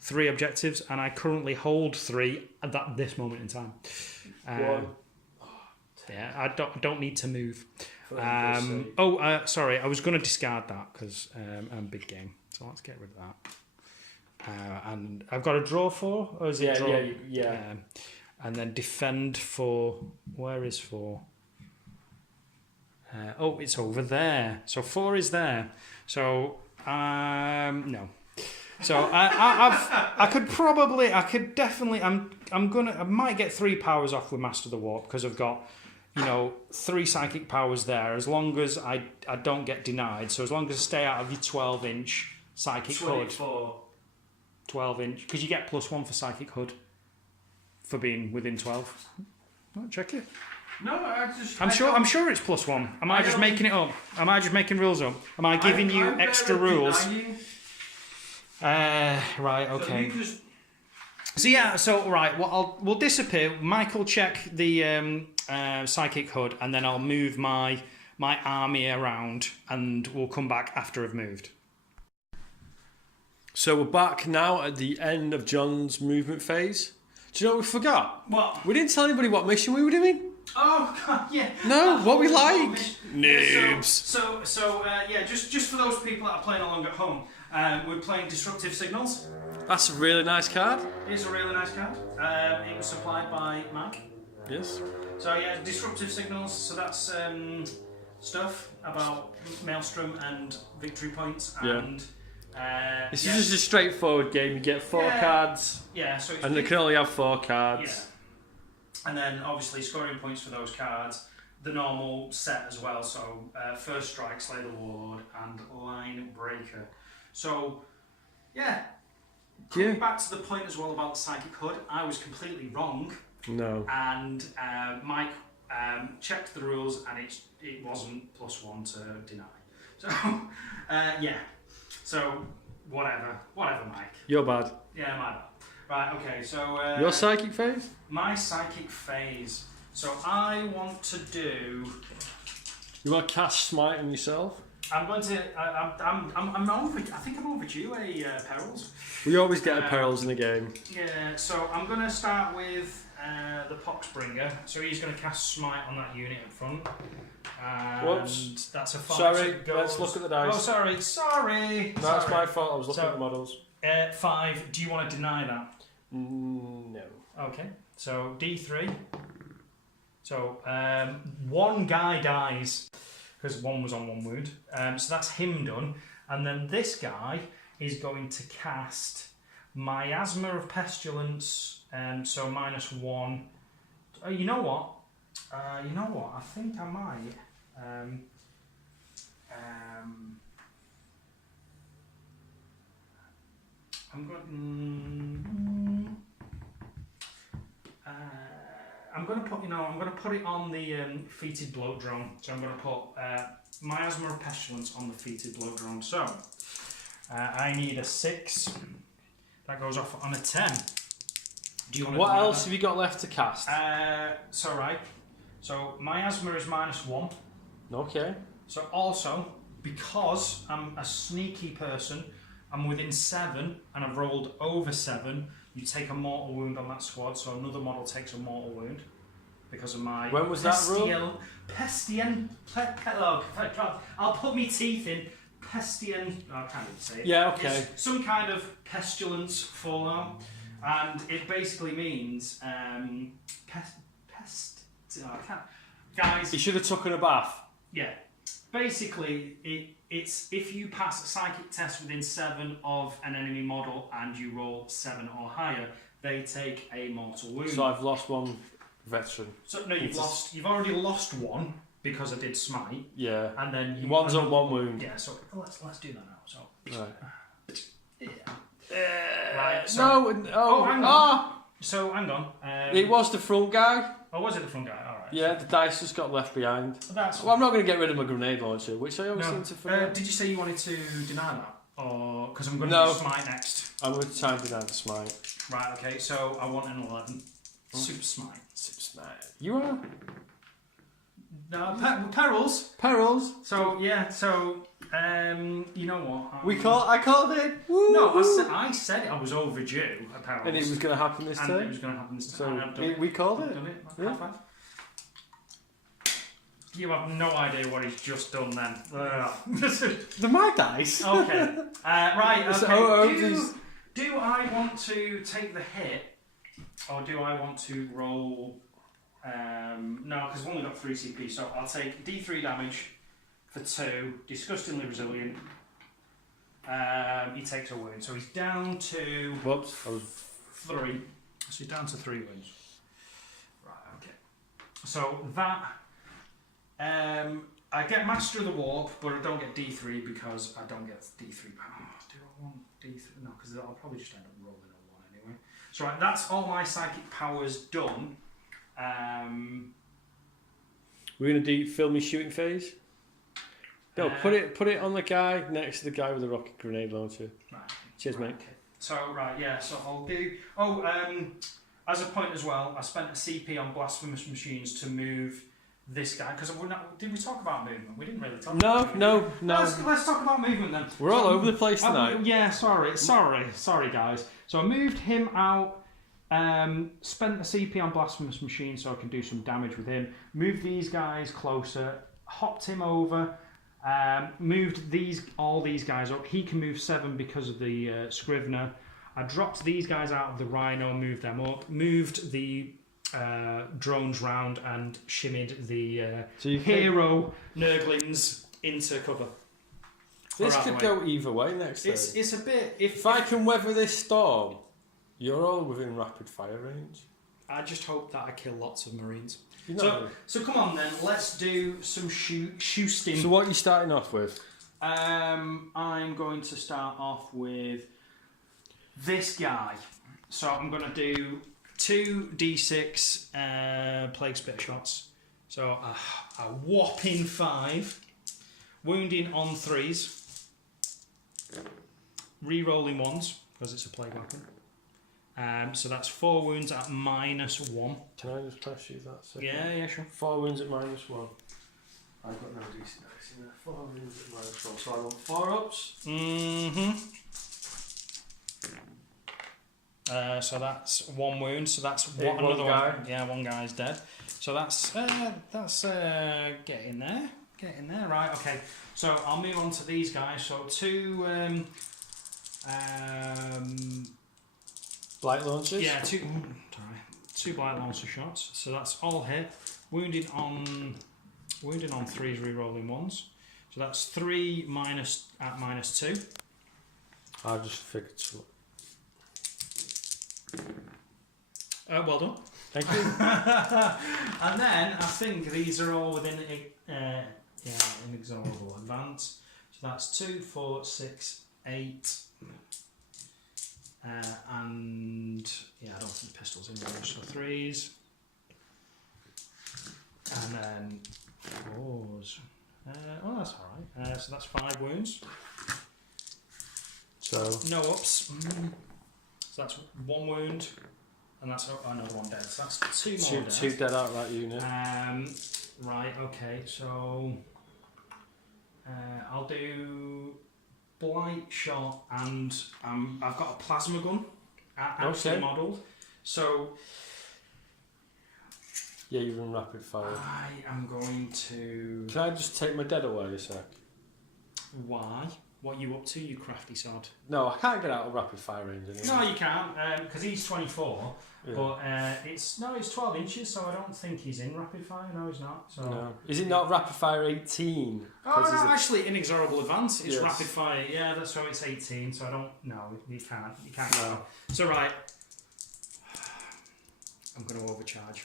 3 objectives, and I currently hold 3 at this moment in time. I don't need to move. Sorry, I was going to discard that because I'm big game. So let's get rid of that. And I've got a draw 4, or is it draw? Yeah. And then defend for. Where is 4? It's over there. So 4 is there. So no. So I could definitely. I might get 3 powers off with Master the Warp because I've got 3 psychic powers there. As long as I don't get denied. So as long as I stay out of your 12-inch psychic hood. 12-inch because you get +1 for psychic hood for being within 12. Well, check it. No, I'm sure it's +1. Am I just making it up? Am I just making rules up? Am I giving you extra rules? Right. Okay. We'll disappear. Mike will check the psychic hood, and then I'll move my army around, and we'll come back after I've moved. So we're back now at the end of John's movement phase. Do you know what we forgot? What? We didn't tell anybody what mission we were doing. Oh God, yeah. No, what we like. Noobs. So just for those people that are playing along at home, we're playing Disruptive Signals. That's a really nice card. It's a really nice card. It was supplied by Mike. Yes. So yeah, Disruptive Signals. So that's stuff about Maelstrom and victory points and. This is just a straightforward game. You get 4 cards. Yeah. So and they can only have 4 cards. Yeah. And then obviously scoring points for those cards. The normal set as well. So First Strike, Slay the Warlord, and Line Breaker. So coming back to the point as well about the Psychic Hood, I was completely wrong. No. And Mike checked the rules, and it wasn't +1 to deny. So So whatever, Mike. You're bad. Yeah, my bad. Right, okay, so... Your psychic phase? My psychic phase. So I want to do... You want to cast Smite on yourself? I'm going to... I'm over... I think I'm overdue a Perils. We always get a Perils in the game. Yeah, so I'm going to start with the Poxbringer. So he's going to cast Smite on that unit up front. Whoops. That's a 5. Sorry, let's look at the dice. Oh, sorry. No, it's my fault. I was looking at the models. 5. Do you want to deny that? No. Okay. So D3. So 1 guy dies because 1 was on 1 wound. So that's him done. And then this guy is going to cast Miasma of Pestilence. So -1. You know what? I think I might. I'm going to put it on the Feated Bloat Drone. So I'm going to put Miasma of Pestilence on the Feated Bloat Drone. So I need a 6. That goes off on a 10. Do you want? What else have you got left to cast? It's alright. So Miasma is -1. Okay. So also, because I'm a sneaky person, I'm within 7 and I've rolled over 7, you take a mortal wound on that squad, so another model takes a mortal wound because of my... When was that rule? I'll put my teeth in. Pestian... I can't even say it. Yeah, okay. It's some kind of pestilence fallout, and it basically means... Guys... You should have taken a bath. Yeah. Basically, it's if you pass a psychic test within 7 of an enemy model and you roll 7 or higher, they take a mortal wound. So I've lost 1 veteran. So no, you've already lost 1. because I did smite. Yeah. And then you, One's on 1 wound. Yeah, so let's do that now. So Right. yeah. Right. So, no. hang on. So hang on. It was the front guy. Oh, was it the front guy? All right. Yeah, the dice just got left behind. That's. Well, I'm not going to get rid of my grenade launcher, which I always seem to forget. Did you say you wanted to deny that, or because I'm going to No. do smite next? I'm going to try and deny the smite. Right. Okay. So I want an 11. Super smite. Super smite. You are No, perils. perils. So yeah. So you know what? I called it. Woo! No, I said I was overdue. Apparently. And it was going to happen this And time. it was going to happen this So time. And I've done it. we called I've it. done it. Yeah. High five. You have no idea what he's just done then. They're my dice. Okay. Right. Okay. So, do I want to take the hit, or do I want to roll? No, because I've only got 3 CP, so I'll take D3 damage for 2. Disgustingly resilient. He takes a wound, so he's down to Whoops. 3. So he's down to 3 wounds. Right. Okay. So that. I get Master of the Warp, but I don't get D3 because I don't get D3 power. Do I want D3? No, because I'll probably just end up rolling a 1 anyway. So right, that's all my psychic powers done. We're going to do film his shooting phase. No, put it on the guy next to the guy with the rocket grenade launcher. Right. Cheers, Right, mate. okay. So right, yeah. So I'll do. As a point as well, I spent a CP on blasphemous machines to move this guy because did we talk about movement? We didn't really talk. about movement. No. Let's talk about movement then. We're all over the place tonight. Yeah, sorry, guys. So I moved him out. Spent the CP on blasphemous machine so I can do some damage with him. Moved these guys closer. Hopped him over. Moved all these guys up. He can move 7 because of the Scrivener. I dropped these guys out of the Rhino, moved them up, moved the drones round and shimmied the hero Nurglings into cover. This could go either way next time. It's a bit... If I can weather this storm, you're all within rapid fire range. I just hope that I kill lots of Marines. So come on then, let's do some shooting. So what are you starting off with? I'm going to start off with this guy. So I'm going to do 2d6 plague spit shots. So a whopping 5. Wounding on 3s. Re-rolling 1s because it's a plague weapon. So that's 4 wounds at -1. Can I just pass you that second? Yeah, sure. 4 wounds at -1. I've got no decent dice in there. 4 wounds at -1. So I want 4 ups. So that's 1 wound. So that's Hit another one guy. one. Yeah, 1 guy's dead. So that's getting there. Getting there. Right. Okay. So I'll move on to these guys. So 2. Blight launchers? Yeah, 2 blight launcher shots. So that's all hit. Wounding on 3s, re-rolling 1s. So that's 3 minus at -2. I just figured so. Well done. Thank you. And then I think these are all within inexorable advance. So that's 2, 4, 6, 8. And yeah, I don't think pistols in there, so 3s. And then 4s. Well, that's alright. So that's 5 wounds. So no ups. So that's 1 wound. And that's another 1 dead. So that's 2 more dead. 2 dead out of that unit. Right, okay, so I'll do blight shot and I've got a plasma gun actually modelled. So yeah, you're in rapid fire. I am going to... Can I just take my dead away a sec? Why? What are you up to, you crafty sod? No, I can't get out of rapid fire range anyway. No, you can't, because he's 24. Yeah. But it's 12 inches, so I don't think he's in rapid fire. No, he's not. So no. Is it not rapid fire 18? Oh no, actually inexorable advance. It's yes. rapid fire. Yeah, that's so it's 18. So I don't. No, you can't. You can't. No. So right, I'm going to overcharge.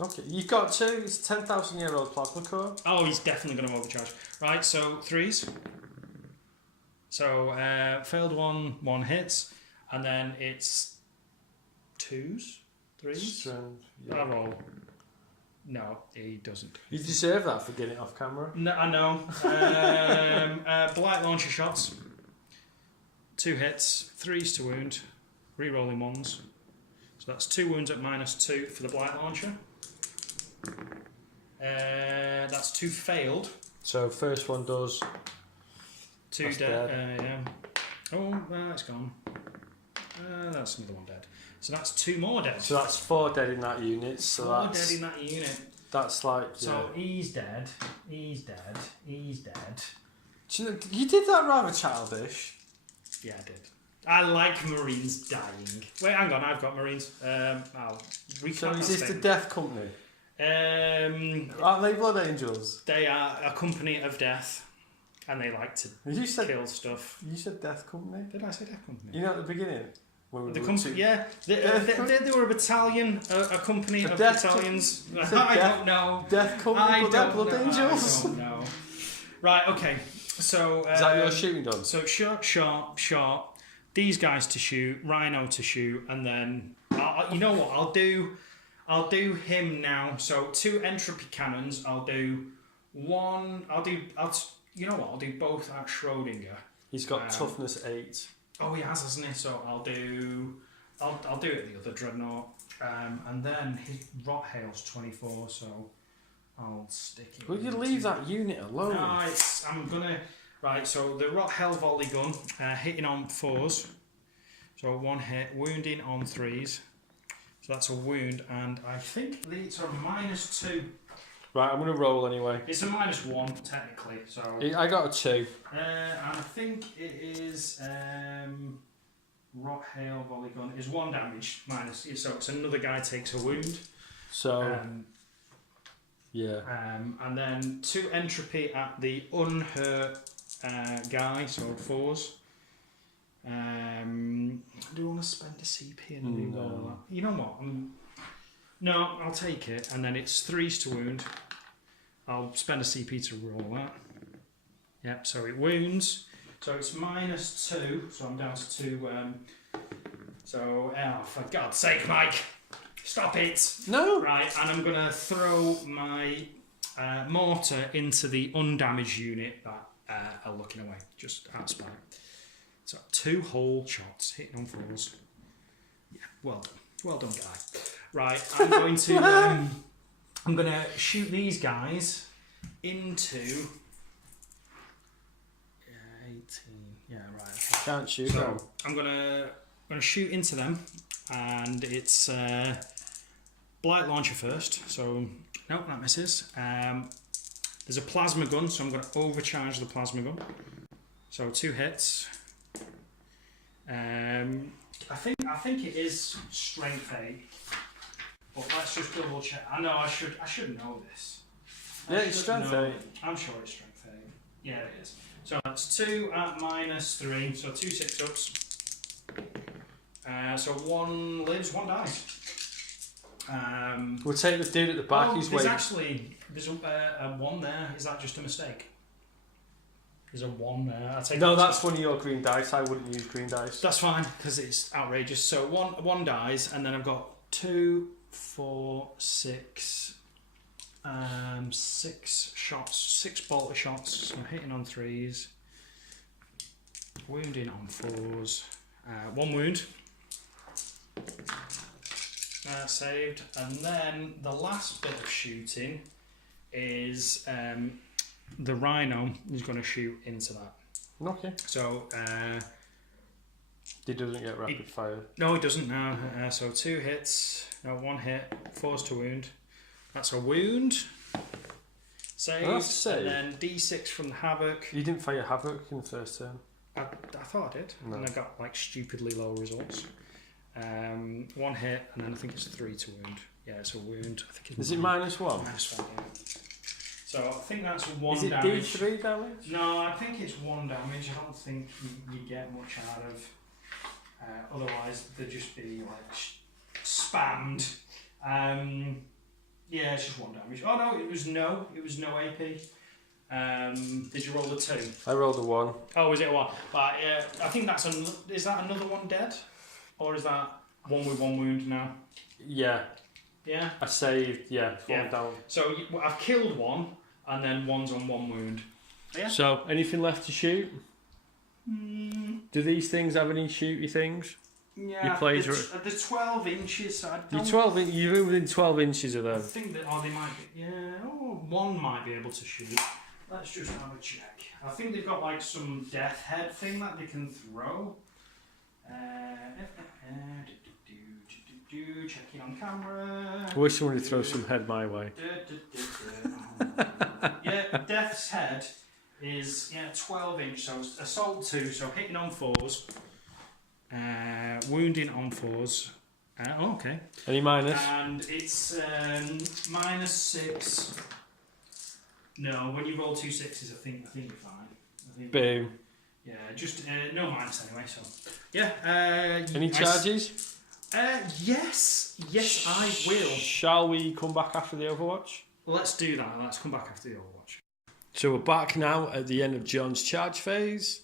Okay, you've got 2. It's a 10,000-year-old plasma core. Oh, he's definitely going to overcharge. Right, so 3s. So failed one hits, and then it's 2s, 3s. Strength. I Yeah. roll. No, he doesn't. You deserve that for getting it off camera. No, I know. Blight launcher shots. 2 hits, 3s to wound, re-rolling 1s. So that's 2 wounds at -2 for the blight launcher. That's 2 failed. So first one does. 2 That's dead. Yeah. Oh, it's gone. That's another one dead. So that's 2 more dead. So that's 4 dead in that unit. So 4 that's dead in that unit. that's like. So Yeah. he's dead. He's dead. He's dead. Do you know, you did that rather childish. Yeah, I did. I like Marines dying. Wait, hang on. I've got Marines. I'll So recap is that this the statement. Death Company? Aren't they Blood Angels? They are a company of death, and they like to You said kill stuff. you said Death Company. Did I say death company? You know at the beginning when we The were company, yeah, they were a battalion, a company A of death battalions. said I death- don't know. Death Company, I but they're don't Blood know. Angels. I don't know. Right, okay. So Is that your shooting done? So shot. These guys to shoot, Rhino to shoot, and then you know what? I'll do him now. So 2 entropy cannons. I'll do one. You know what? I'll do both at Schrodinger. He's got toughness 8. Oh, he has, hasn't he? So I'll do it the other dreadnought, and then his rot hail's 24. So I'll stick it. Will you leave that unit alone? No, I'm gonna. Right, so the rot hail volley gun hitting on 4s. So 1 hit, wounding on 3s. So that's a wound, and I think it's a -2. Right, I'm gonna roll anyway. It's a -1 technically. So I got a 2. and I think it is rot hail volley gun is 1 damage minus. So it's another guy takes a wound. So yeah. And then 2 entropy at the unhurt guy, so 4s. Do I want to spend a CP and re-roll that? You know what? No, I'll take it. And then it's 3s to wound. I'll spend a CP to roll that. Yep, so it wounds. So it's -2, so I'm down to 2. For God's sake, Mike, stop it! No. Right, and I'm going to throw my mortar into the undamaged unit that are looking away, just out of spite. So 2 whole shots hitting on 4s. Yeah, well done, guy. Right, I'm going to shoot these guys into 18. Yeah, right. Okay. Can't shoot them. So I'm gonna shoot into them, and it's blight launcher first. So nope, that misses. There's a plasma gun, so I'm going to overcharge the plasma gun. So 2 hits. I think it is strength 8, but let's just double check. I know I should know this. Yeah, it's strength 8. I'm sure it's strength 8. Yeah, it is. So that's 2 at -3, so 2 6-ups. So 1 lives, 1 dies. We'll take the dude at the back. He's there's waiting. there's a 1 there. Is that just a mistake? There's a 1 there. I'll take No, that. that's one of your green dice. I wouldn't use green dice. That's fine because it's outrageous. So one dies, and then I've got 2, 4, 6, 6 shots, 6 bolter shots. So I'm hitting on 3s, wounding on 4s. 1 wound. Saved, and then the last bit of shooting is the Rhino is going to shoot into that. Okay. So He doesn't get rapid fire. no, he doesn't now. So 2 hits, no 1 hit, 4s to wound. That's a wound. Saved, Oh, that's a save. and then D6 from the Havoc. You didn't fire Havoc in the first turn. I thought I did, No. and I got like stupidly low results. 1 hit, and then I think it's 3 to wound. Yeah, it's a wound. I think it's Is it -1? -1, yeah. So I think that's 1 Is it damage. D3 damage? No, I think it's 1 damage. I don't think you get much out of. Otherwise, they'd just be like spammed. Yeah, it's just 1 damage. Oh no, it was no AP. Did you roll a 2? I rolled a 1. Oh, is it a 1? But I think that's is that another one dead, or is that one with 1 wound now? Yeah. Yeah. I saved. Yeah. One down. So I've killed 1, and then 1's on 1 wound. Yeah. So anything left to shoot? Do these things have any shooty things? Yeah. Your plays they're 12 inches. So I don't. You're within 12 inches of I them. think that they might be. Yeah. Oh, 1 might be able to shoot. Let's just have a check. I think they've got like some death head thing that they can throw. Checking on camera. I wish someone would throw some head my way. Yeah, death's head is 12 inch, so assault 2, so hitting on 4s, wounding on 4s. Okay. Any minus? And it's -6. No, when you roll 2 6s, I think you're fine. Boom. Yeah, just no minus anyway. So yeah. Any charges? Yes, I will. Shall we come back after the Overwatch? Let's do that. Let's come back after the Overwatch. So we're back now at the end of John's charge phase,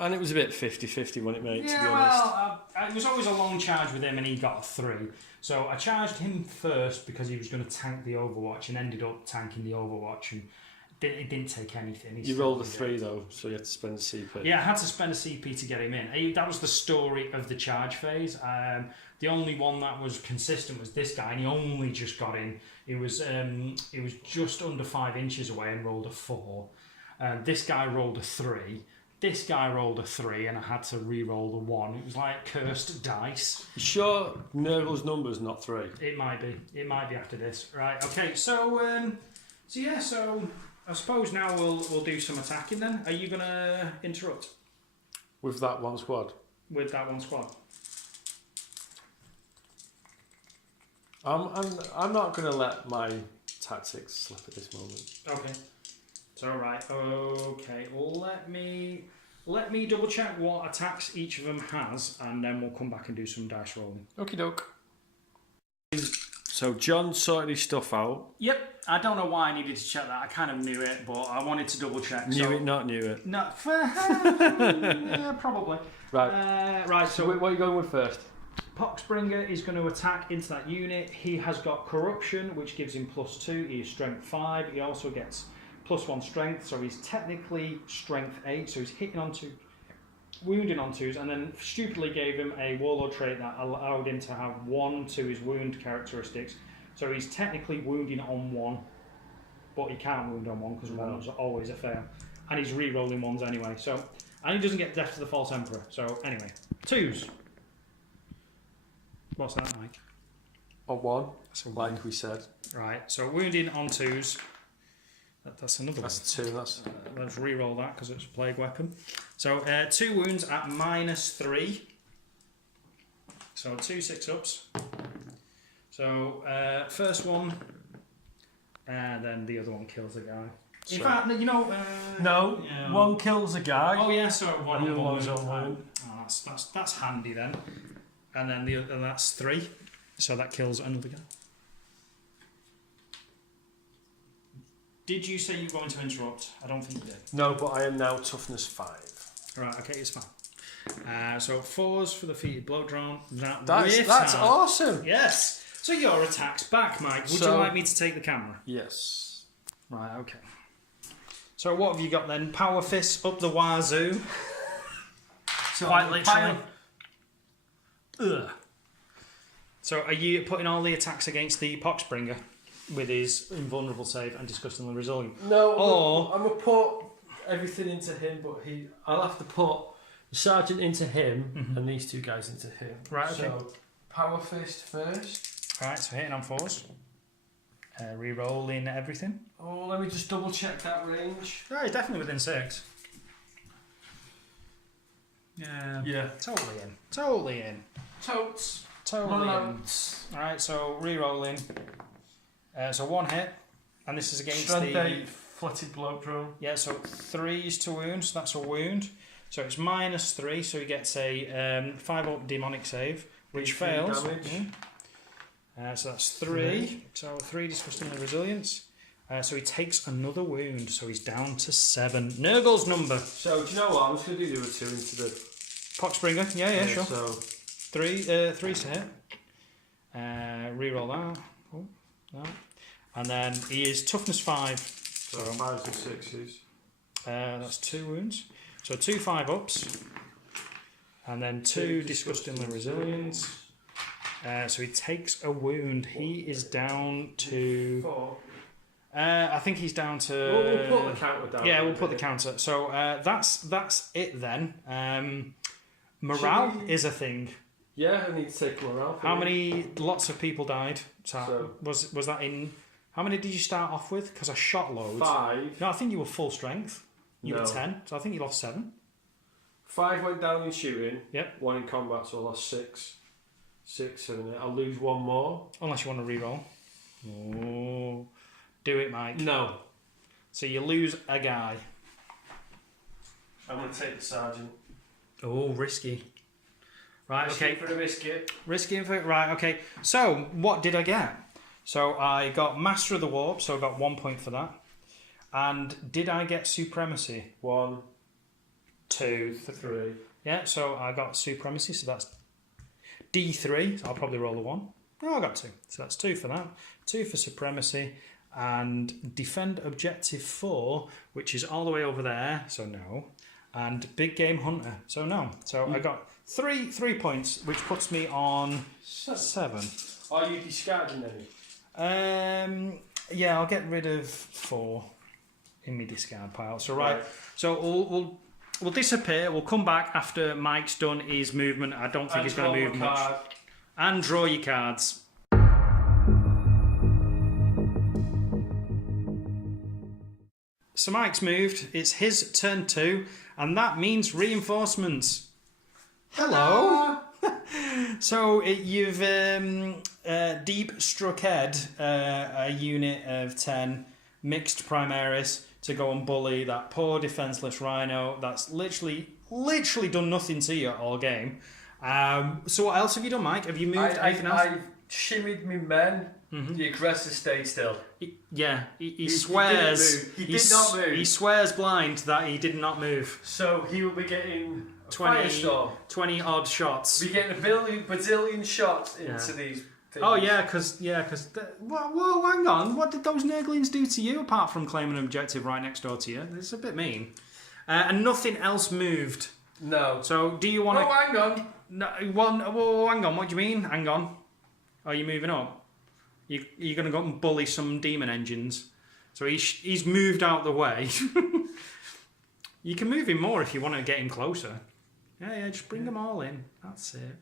and it was a bit 50-50, wasn't it, mate? Yeah, to be honest. well, it was always a long charge with him, and he got a 3. So I charged him first because he was going to tank the Overwatch, and ended up tanking the Overwatch, and it didn't take anything. You rolled a 3 though, so you had to spend a CP. Yeah, I had to spend a CP to get him in. That was the story of the charge phase. The only one that was consistent was this guy, and he only just got in. It was just under 5 inches away and rolled a 4. This guy rolled a 3. This guy rolled a 3, and I had to re-roll the 1. It was like cursed dice. You sure Nurgle's number's not 3? It might be. It might be after this. Right. Okay. So So I suppose now we'll do some attacking then. Are you gonna interrupt With that one squad? with that 1 squad? I'm not going to let my tactics slip at this moment. Okay. So right. Okay. Let me double check what attacks each of them has, and then we'll come back and do some dice rolling. Okie doke. So John sorted his stuff out. Yep. I don't know why I needed to check that. I kind of knew it, but I wanted to double check. Knew it, not knew it. No. Yeah, probably. Right. Right. So So what are you going with first? Poxbringer is going to attack into that unit. He has got corruption, which gives him +2. He is strength 5. He also gets +1 strength, so he's technically strength 8. So he's hitting onto, wounding on 2s, and then stupidly gave him a warlord trait that allowed him to have 1 to his wound characteristics. So he's technically wounding on 1, but he can't wound on 1 because 1 is always a fail, and he's re-rolling 1s anyway. So, and he doesn't get death to the false emperor. So anyway, 2s. What's that like? A 1, like we said. Right, so wounding on 2s. That's another That's one. 2. That's Let's re-roll that because it's a plague weapon. So 2 wounds at -3. So 2 6-ups. So first one, and then the other one kills the guy. In fact, you know. no. Yeah. 1 kills a guy. Oh yeah, so one And the on other one one's wound. on one. Oh, that's handy then. And then that's 3, so that kills another guy. Did you say you were going to interrupt? I don't think you did. No, but I am now toughness 5. Right, okay, it's fine. So 4s for the defeated blow drone. That's awesome. Yes. So your attack's back, Mike. Would you like me to take the camera? Yes. Right, okay. So what have you got then? Power fist up the wazoo. So Quite literally. Ugh. So are you putting all the attacks against the Poxbringer with his invulnerable save and disgustingly resilient? No, Or I'm going to put everything into him, but I'll have to put the sergeant into him and these 2 guys into him. Right, okay. So, power fist first. Alright, so hitting on 4s. Re-rolling everything. Oh, let me just double check that range. Oh, he's definitely within 6. Yeah. Yeah. Totally in. Totally in. Totes. Totally in. Loads. Alright, so re-rolling. So 1 hit. And this is against Strength the... 8, flatted blow drone. Yeah, so 3s to wound, so that's a wound. So it's -3, so he gets a 5-up demonic save, which D3 fails. damage. So that's 3. So 3 disgusting resilience. So he takes another wound, so he's down to 7. Nurgle's number. So do you know what? I'm just going to do the other 2 into the... Poxbringer, yeah, sure. So 3 to hit. Reroll that. Oh, that. And then he is toughness 5. So 5s and 6s. That's 2 wounds. So 2 5-ups. And then 2 disgustingly resilience. So he takes a wound. He is down to... 4. I think he's down to... We'll put the counter down. Yeah, we'll put the counter. So that's it then. Morale is a thing. Yeah, I need to take morale. How many... Lots of people died. So was that in... How many did you start off with? Because I shot loads. 5. No, I think you were full strength. You No. were 10. So I think you lost 7. 5 went down in shooting. Yep. 1 in combat, so I lost 6. 6, and I'll lose 1 more. Unless you want to reroll. Oh, do it, Mike. No. So you lose a guy. I'm going to take the sergeant. Oh, risky. Right, okay. For the biscuit. Risky for it. Right, okay. So what did I get? So I got Master of the Warp, so I got 1 point for that. And did I get Supremacy? 1, 2, 3. Yeah, so I got Supremacy, so that's D3. So I'll probably roll a 1. Oh, I got 2. So that's 2 for that. 2 for Supremacy. And Defend Objective 4, which is all the way over there, so no. And Big Game Hunter, so no. So I got 3 points, which puts me on 7. Are you discarding any? Yeah, I'll get rid of 4 in my discard pile. So so we'll disappear. We'll come back after Mike's done his movement. I don't think he's going to move much. And draw your cards. So Mike's moved. It's his turn 2, and that means reinforcements. Hello. So you've deep struck head a unit of 10 mixed primaris to go and bully that poor defenseless rhino that's literally done nothing to you all game. So what else have you done, Mike? Have you moved anything else? I shimmied my men. The aggressor stayed still. He swears. He did not move. He swears blind that he did not move. So he will be getting 20 odd shots. Be getting a bazillion shots into these things. Oh yeah, because whoa, hang on. What did those Nurglings do to you apart from claiming an objective right next door to you? It's a bit mean. And nothing else moved. No. So do you want to? Oh, hang on. No, well, hang on. What do you mean? Hang on. Are you moving up? You're going to go and bully some demon engines. So he's moved out the way. You can move him more if you want to get him closer. Yeah, just bring them all in. That's it.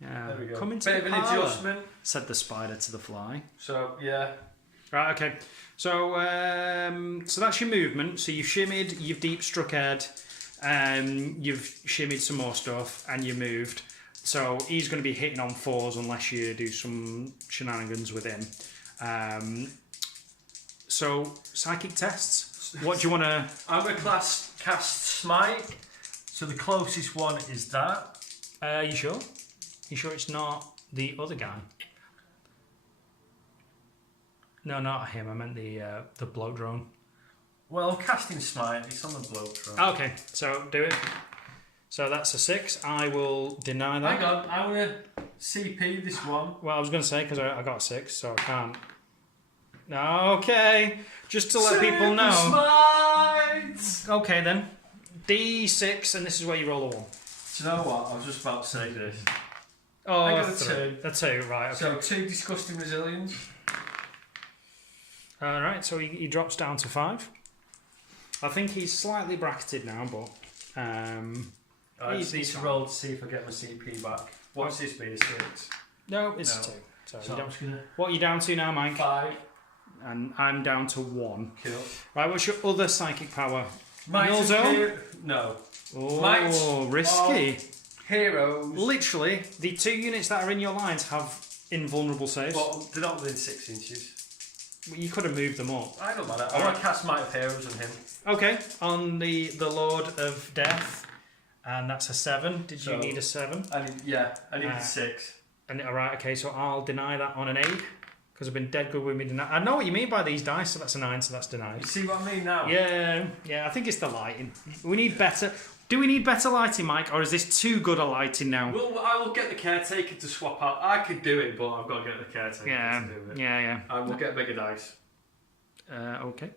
Yeah, there we go. Come into Bit the of an parlour, adjustment. said the spider to the fly. So yeah. Right, okay. So so that's your movement. So you've shimmied, you've deep struck head, you've shimmied some more stuff, and you moved. So he's going to be hitting on 4s unless you do some shenanigans with him. So psychic tests. What do you want to? I'm going to cast Smite. So the closest one is that. You sure? You sure it's not the other guy? No, not him. I meant the blow drone. Well, casting Smite. It's on the blow drone. Okay, so do it. So that's a 6. I will deny that. Hang on, I want to CP this one. Well, I was going to say because I got a 6, so I can't. No, okay. Just to let people know. Smite! Okay then. D6, and this is where you roll a 1. Do you know what? I was just about to say this. Oh, I got a 3. 2. A 2, right, okay. So 2 disgusting resilience. Alright, so he drops down to 5. I think he's slightly bracketed now, but... I just need to roll to see if I get my CP back. What's this been, a 6? No, it's No. 2. So So you I'm just going to... what are you down to now, Mike? 5. And I'm down to 1. Cool. Right, what's your other psychic power? Might Null of zone? No. Oh, Might risky. Heroes. Literally, the 2 units that are in your lines have invulnerable saves. But they're not within 6 inches. You could have moved them up. I don't matter. I want to cast Might of Heroes on him. Okay, on the Lord of Death, and that's a 7. Did you So- need a 7? I need a 6. And alright, okay, so I'll deny that on an 8 because I've been dead good with me deny. I know what you mean by these dice, so that's a 9, so that's denied. You see what I mean now? Yeah, I think it's the lighting. We need better. Do we need better lighting, Mike, or is this too good a lighting now? Well, I will get the caretaker to swap out. I could do it, but I've got to get the caretaker to do it. Yeah. And we'll get bigger dice. Okay.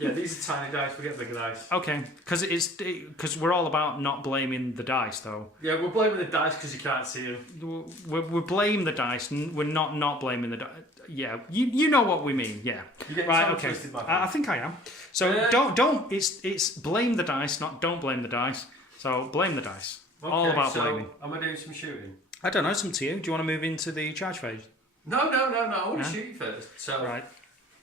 Yeah, these are tiny dice. We'll get bigger dice. Okay, because we're all about not blaming the dice, though. Yeah, we're blaming the dice because you can't see them. We blame the dice, and we're not blaming the dice. Yeah, you know what we mean. Yeah. Right. Okay. I think I am. So don't. It's blame the dice, not don't blame the dice. So blame the dice. Okay, all about blaming. Am I doing some shooting? I don't know. It's up to you. Do you want to move into the charge phase? No. I want to shoot you first. So right.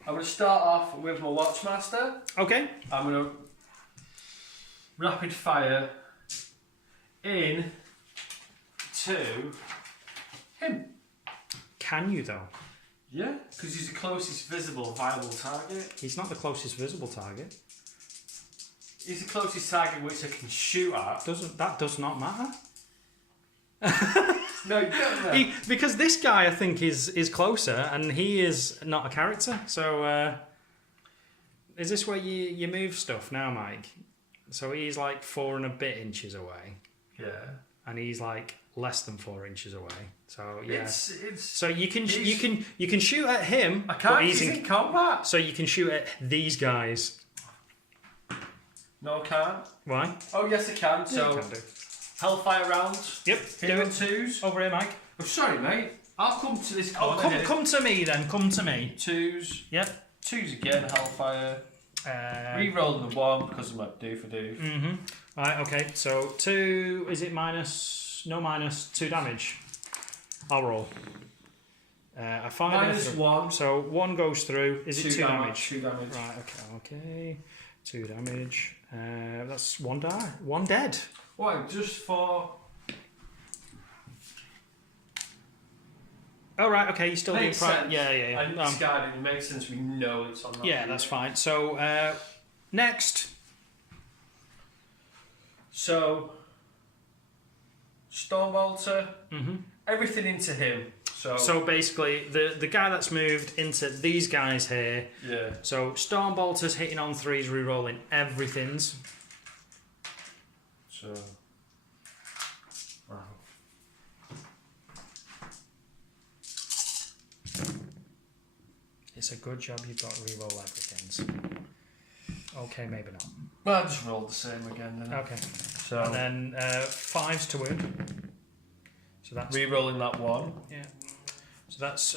I'm going to start off with my Watchmaster. Okay. I'm going to rapid fire in to him. Can you though? Yeah, because he's the closest visible viable target. He's not the closest visible target. He's the closest target which I can shoot at. That does not matter. No, you don't know. Because this guy, I think, is closer, and he is not a character. So, is this where you move stuff now, Mike? So he's like 4 and a bit inches away. Yeah. And he's like less than 4 inches away. So yeah. It's so you can shoot at him. I can't. But He's in combat. So you can shoot at these guys. No, I can't. Why? Oh yes, I can. So you can do. Hellfire rounds. Yep. Hit on 2s. Over here, Mike. I'm sorry, mate. I'll come to this Oh, corner. come to me then. Come to me. 2s. Yep. 2s again. Hellfire. Re-rolling the 1 because I'm like do for do. Mm-hmm. Right. Okay. So 2. Is it minus? No, minus 2 damage. I'll roll. I find -1. So 1 goes through. Is it 2 damage? 2 damage. Right. Okay. 2 damage. That's 1 die. 1 dead. Why? Just for. Oh right. Okay. You still need. Makes sense. Yeah. And discarding it makes sense. We know it's on that. Yeah, that's fine. So next. So. Stormbolter. Mm-hmm. Everything into him. So basically, the guy that's moved into these guys here. Yeah. So Stormbolter's hitting on 3s, rerolling everything's. So. Wow. It's a good job you've got reroll everything's. Okay, maybe not. Well, I just rolled the same again. Then. Okay. So. And then 5s to wound. So that's re-rolling that 1. Yeah. So that's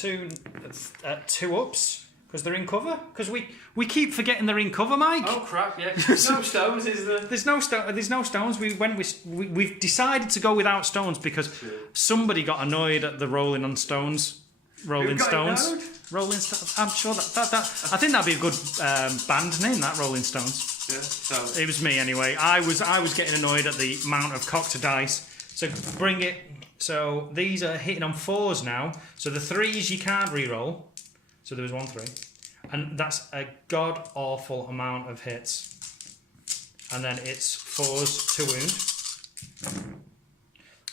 2 ups because they're in cover. Because we keep forgetting they're in cover, Mike. Oh crap! Yeah. There's no stones, is there? There's no stones. We've decided to go without stones because somebody got annoyed at the rolling on stones. Rolling Stones. Rolling Stones. I'm sure that I think that'd be a good band name. That Rolling Stones. Yeah. So it was me anyway. I was getting annoyed at the amount of cocked dice. So bring it. So these are hitting on 4s now. So the 3s you can't re-roll. So there was 1 3, and that's a god awful amount of hits. And then it's 4s to wound.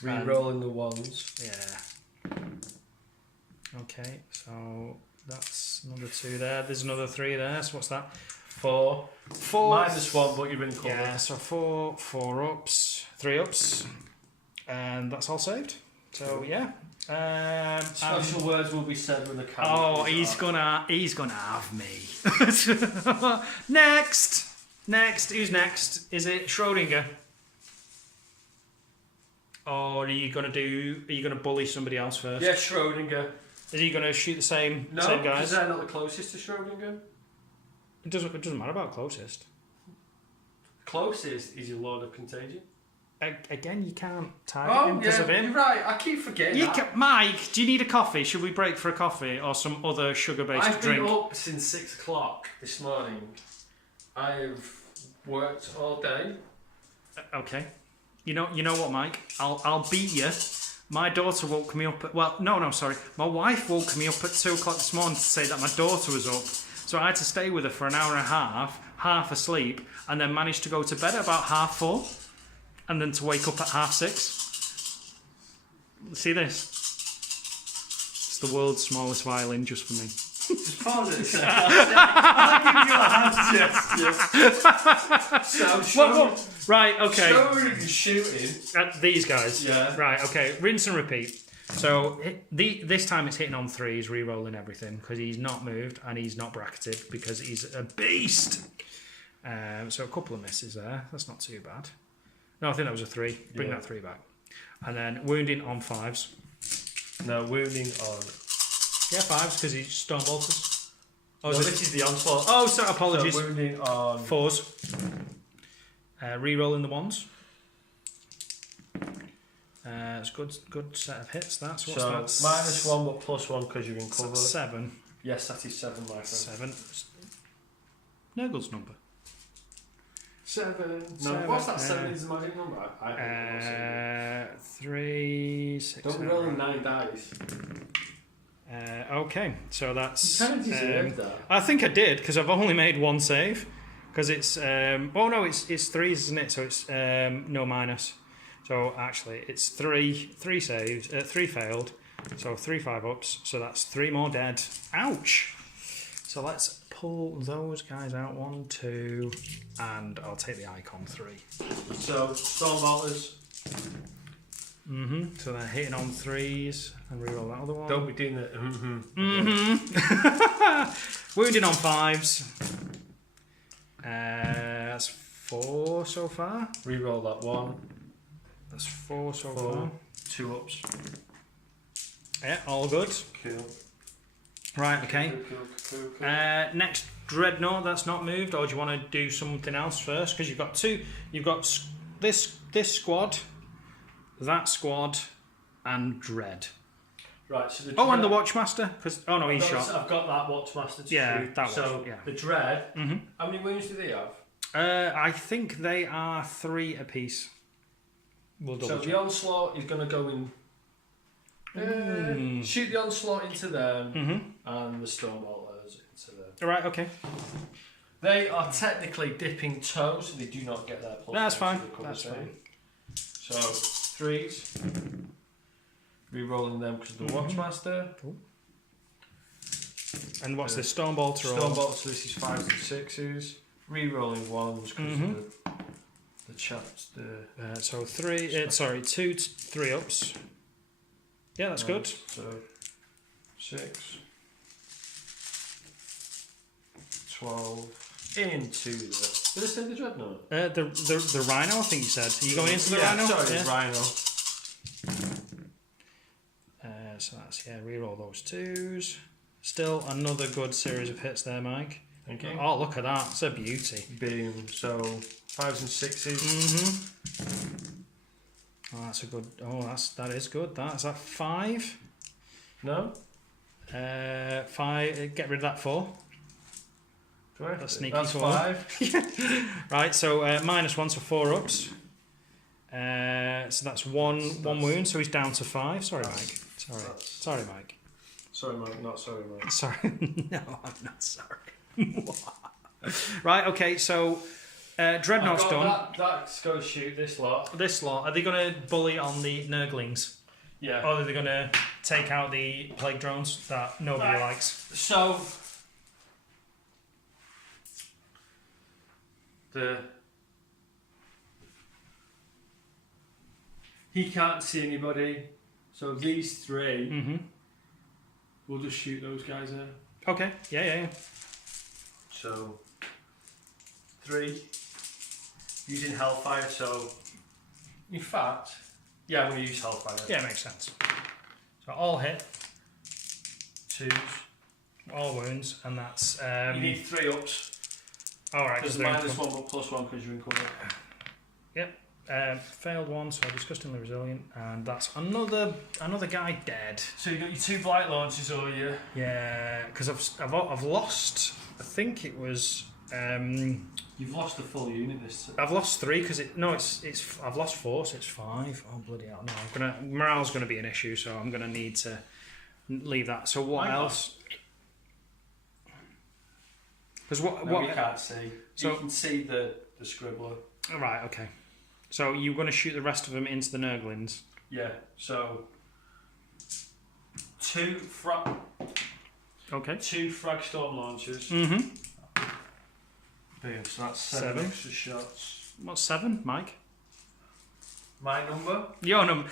re-rolling the 1s. Yeah. Okay, so that's another 2 there. There's another 3 there. So what's that? 4. -1, but you're in cover. Yeah, so 4 ups, 3 ups, and that's all saved. So yeah. Special words will be said with the camera. Oh, he's gonna have me. Next, who's next? Is it Schrodinger? Or are you gonna bully somebody else first? Yeah, Schrodinger. Is he gonna shoot the same No, guys? because they're not the closest to Schrodinger. It doesn't matter about closest. Closest is your Lord of Contagion. Again, you can't target him because of him. You're right. I keep forgetting that. Mike, do you need a coffee? Should we break for a coffee or some other sugar-based drink? I've been up since 6 o'clock this morning. I've worked all day. Okay. You know what, Mike? I'll beat you. My daughter woke me up sorry. My wife woke me up at 2 o'clock this morning to say that my daughter was up. So I had to stay with her for an hour and a half asleep, and then managed to go to bed at about 4:30. And then to wake up at 6:30. See this? It's the world's smallest violin just for me. Just pause it. I'll give you a hand gest. Yes. So, Right, okay. show me if you're shooting. At these guys. Yeah. Right, okay. Rinse and repeat. So this time it's hitting on 3s, re-rolling everything because he's not moved and he's not bracketed because he's a beast. So a couple of misses there. That's not too bad. No, I think that was a 3. Bring that 3 back. And then wounding on 5s. No, wounding on. Yeah, 5s because he's Stonebolters. Oh, no, this is the onslaught. Oh, sorry, apologies. So wounding on 4s. Re-rolling the 1s. It's good set of hits. That's what's that? -1 but +1 because you're in cover. 7. Yes, that is 7, my friend. 7. Nurgle's number. 7. No, what's that? 7 is the magic number. I 3, 6. don't be rolling 9 dice. Okay, so that's. You kind of deserved that. I think I did because I've only made 1 save. Because it's. Oh no, it's 3s, isn't it? So it's no minus. So actually, it's 3 saves, 3 failed. So 3 5-ups. So that's 3 more dead. Ouch! So let's pull those guys out. 1, 2, and I'll take the icon 3. So Stormbolters. So they're hitting on 3s and reroll that other one. Don't be doing the. Wounding on 5s. That's 4 so far. Reroll that 1. That's 4 so far. 2 ups. Yeah, all good. Cool. Right, okay. Cool. Next Dreadnought, that's not moved, or do you want to do something else first? Because you've got 2. You've got this squad, that squad, and Dread. Right, so the Dread... Oh, and the Watchmaster. Because no, he's shot. I've got that Watchmaster to yeah, shoot. that was. So yeah. the Dread. How many wounds do they have? I think they are 3 apiece. We'll double so check. the onslaught is going to go in. Shoot the onslaught into them, and the Stormbolters into them. Right, okay. They are technically dipping toes, so they do not get their plus. That's fine. To the cover That's save. fine. So 3s. Re-rolling them because of the Watchmaster. Cool. And what's this? Stormbolter or? Stormbolter, so this is 5s and 6s. Re-rolling 1s because of the chats. So 3. Sorry, 2 3-ups. Yeah, that's good. So 6, 12 into the. Did I say the Dreadnought? The Rhino, I think you said. Are you going into the Rhino? Sorry, yeah. Rhino. So that's reroll those 2s. Still another good series of hits there, Mike. Thank you. Oh, look at that! It's a beauty. Boom. So 5s and 6s. Oh, that's a good. Oh, that is good. Is that 5? No. 5. Get rid of that 4. That's sneaky. That's 4. 5. Right. So -1, so 4-ups. So that's one wound. So he's down to 5. Sorry, Mike. Sorry, Mike. Sorry, Mike. Not sorry, Mike. Sorry. No, I'm not sorry. Right. Okay. So Dreadnought's done. That's going to shoot this lot. This lot, are they going to bully on the Nurglings? Yeah. Or are they going to take out the plague drones that nobody likes? So he can't see anybody. So these 3 will just shoot those guys there. Okay. Yeah. So 3 using Hellfire. So in fact, yeah, I'm going to use Hellfire. Yeah, makes sense. So all hit, 2s, all wounds, and that's. you need 3 ups. All right. Because -1 but +1 because you're in cover. Yep. Failed 1, so disgustingly resilient, and that's another guy dead. So you got your 2 blight launches, or you? Yeah, because I've lost. I think it was. You've lost the full unit this. I've lost 3 because I've lost 4, so it's 5. Oh bloody hell! No, morale's gonna be an issue, so I'm gonna need to leave that. So what else? Because what we can't see. So you can see the scribbler. Right. Okay. So you're going to shoot the rest of them into the Nurglings. Yeah. So two frag storm launchers. Mm-hmm. Boom. So that's 7 extra shots. What's 7, Mike? My number. Your number.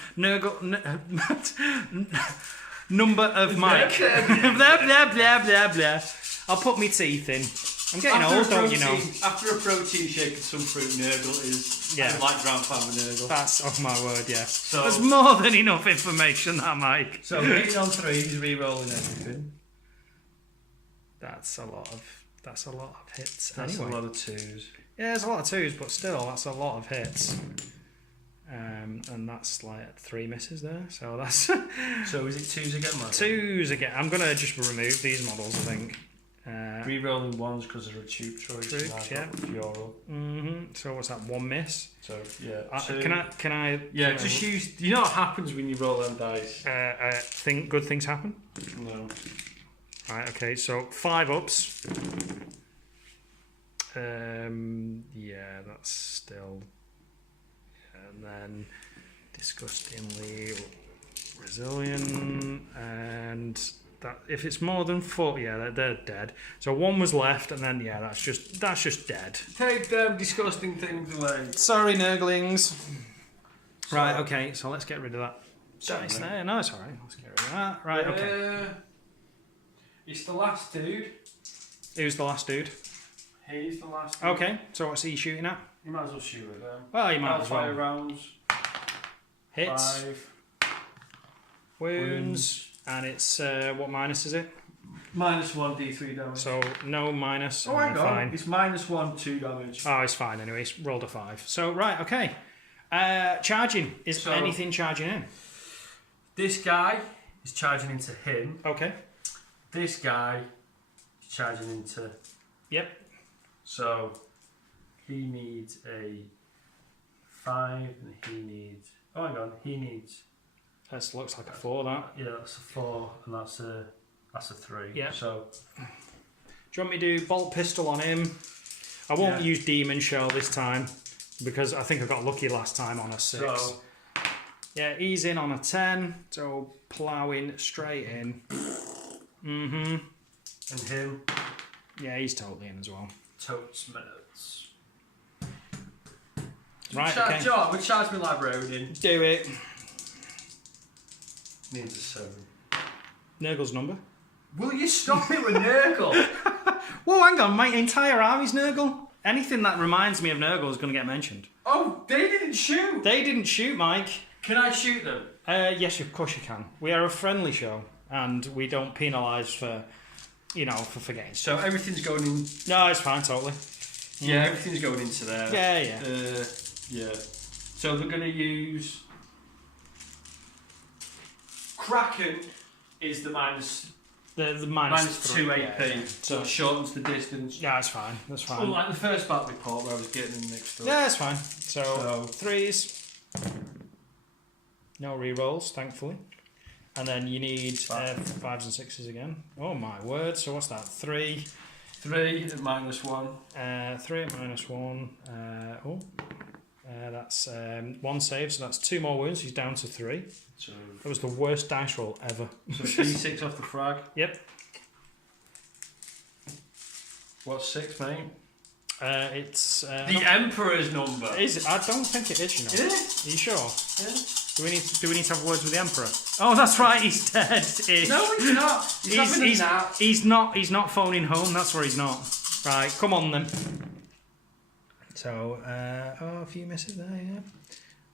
Number of Mike. Blah blah blah blah blah. I'll put my teeth in. I'm getting old, don't you know? After a protein shake and some fruit, Nurgle is like grandfather Nurgle. That's, oh my word, yeah. So there's more than enough information, that, Mike. So hitting on 3, he's re-rolling everything. That's a lot of hits. That's anyway. a lot of 2s. Yeah, there's a lot of 2s, but still, that's a lot of hits. And that's like 3 misses there, so that's... So is it 2s again, Mike? 2s again. I'm going to just remove these models, I think. Re-rolling 1s because they're a tube choice. Troops, yeah. Floral. So what's that? 1 miss. So yeah. 2. Can I? Yeah, just use. You know what happens when you roll them dice? Good things happen. No. Right. Okay. So 5 ups. Yeah, that's still. And then disgustingly resilient and. That, if it's more than 4, yeah, they're dead. So 1 was left, and then yeah, that's just dead. Take them disgusting things away. Sorry, Nurglings. Right, okay, so let's get rid of that dice there. No, it's alright. Let's get rid of that. Right, okay. It's the last dude. Who's the last dude? He's the last dude. Okay, so what's he shooting at? You might as well shoot at them. Well, you might as well. Fire rounds. Hits. 5. Wounds. And it's, what minus is it? -1 d3 damage. So no minus. Oh, hang on. Fine. It's -1, 2 damage. Oh, it's fine anyway. It's rolled a 5. So, right, okay. Charging. Is anything charging in? This guy is charging into him. Okay. This guy is charging into... Yep. So, he needs a 5 and he needs... Oh, hang on. He needs... That looks like a 4, that. Yeah, that's a 4 and that's a 3. Yeah. So... Do you want me to do bolt pistol on him? I won't use demon shell this time because I think I got lucky last time on a 6. So... Yeah, he's in on a 10, so ploughing straight in. Mm-hmm. And him... Yeah, he's totally in as well. Totes minutes. Right, okay. Joe, we charge me librarian. Do it. Needs a 7. Nurgle's number. Will you stop it with Nurgle? Whoa, hang on, my entire army's Nurgle? Anything that reminds me of Nurgle is going to get mentioned. Oh, they didn't shoot! They didn't shoot, Mike. Can I shoot them? Yes, of course you can. We are a friendly show, and we don't penalise for, for forgetting. So everything's going in... No, it's fine, totally. Yeah, everything's going into there. Yeah. Yeah. So they're going to use... Kraken is the minus... The minus 2 AP, yeah. so it shortens the distance. Yeah, that's fine. That's fine. Unlike the first battle report where I was getting them mixed up. Yeah, that's fine. So 3s. No re-rolls, thankfully. And then you need 5s and 6s again. Oh my word, so what's that? 3. 3 at -1. 3 at -1. That's 1 save, so that's 2 more wounds. He's down to 3. So that was the worst dice roll ever. So 3-6 off the frag. Yep. What's 6, mate? It's the Emperor's number. Is it? I don't think it is. Is it? Are you sure? Yeah. Do we need to have words with the Emperor? Oh, that's right. He's dead. No, he's not. He's not phoning home. That's where he's not. Right, come on then. So, a few misses there, yeah.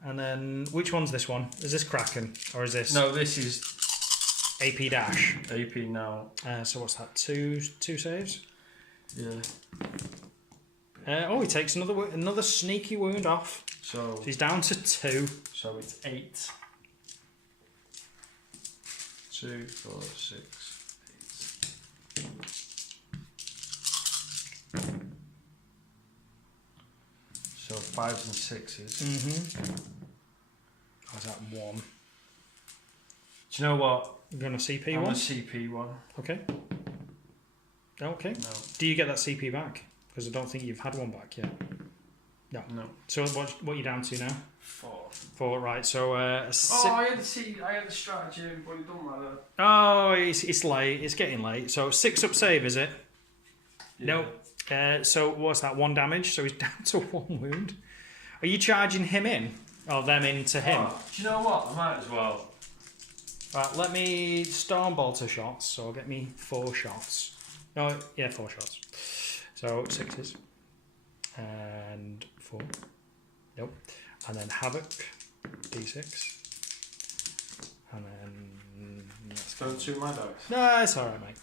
And then, which one's this one? Is this Kraken? Or is this... No, this is... AP dash. AP now. So what's that? 2 saves? Yeah. He takes another sneaky wound off. So he's down to 2. So it's 8. 2, 4, 6, 8. So 5s and 6s. Mm-hmm. How's that 1? Do you know what? You're going to CP I'm one? a CP one. Okay. Okay. No. Do you get that CP back? Because I don't think you've had one back yet. No. No. So what are you down to now? 4. 4, right. So I had the strategy, but it don't matter. Oh, it's late. It's getting late. So 6 up save, is it? Yeah. No. So what's that? 1 damage. So he's down to 1 wound. Are you charging him in? Or them into him? Oh, do you know what? I might as well. Right, let me Stormbolt to shots. So I'll get me 4 shots. No, yeah, 4 shots. So 6s. And 4. Nope. And then Havoc. D6. And then... let's go. Don't shoot my dice. No, it's alright, mate.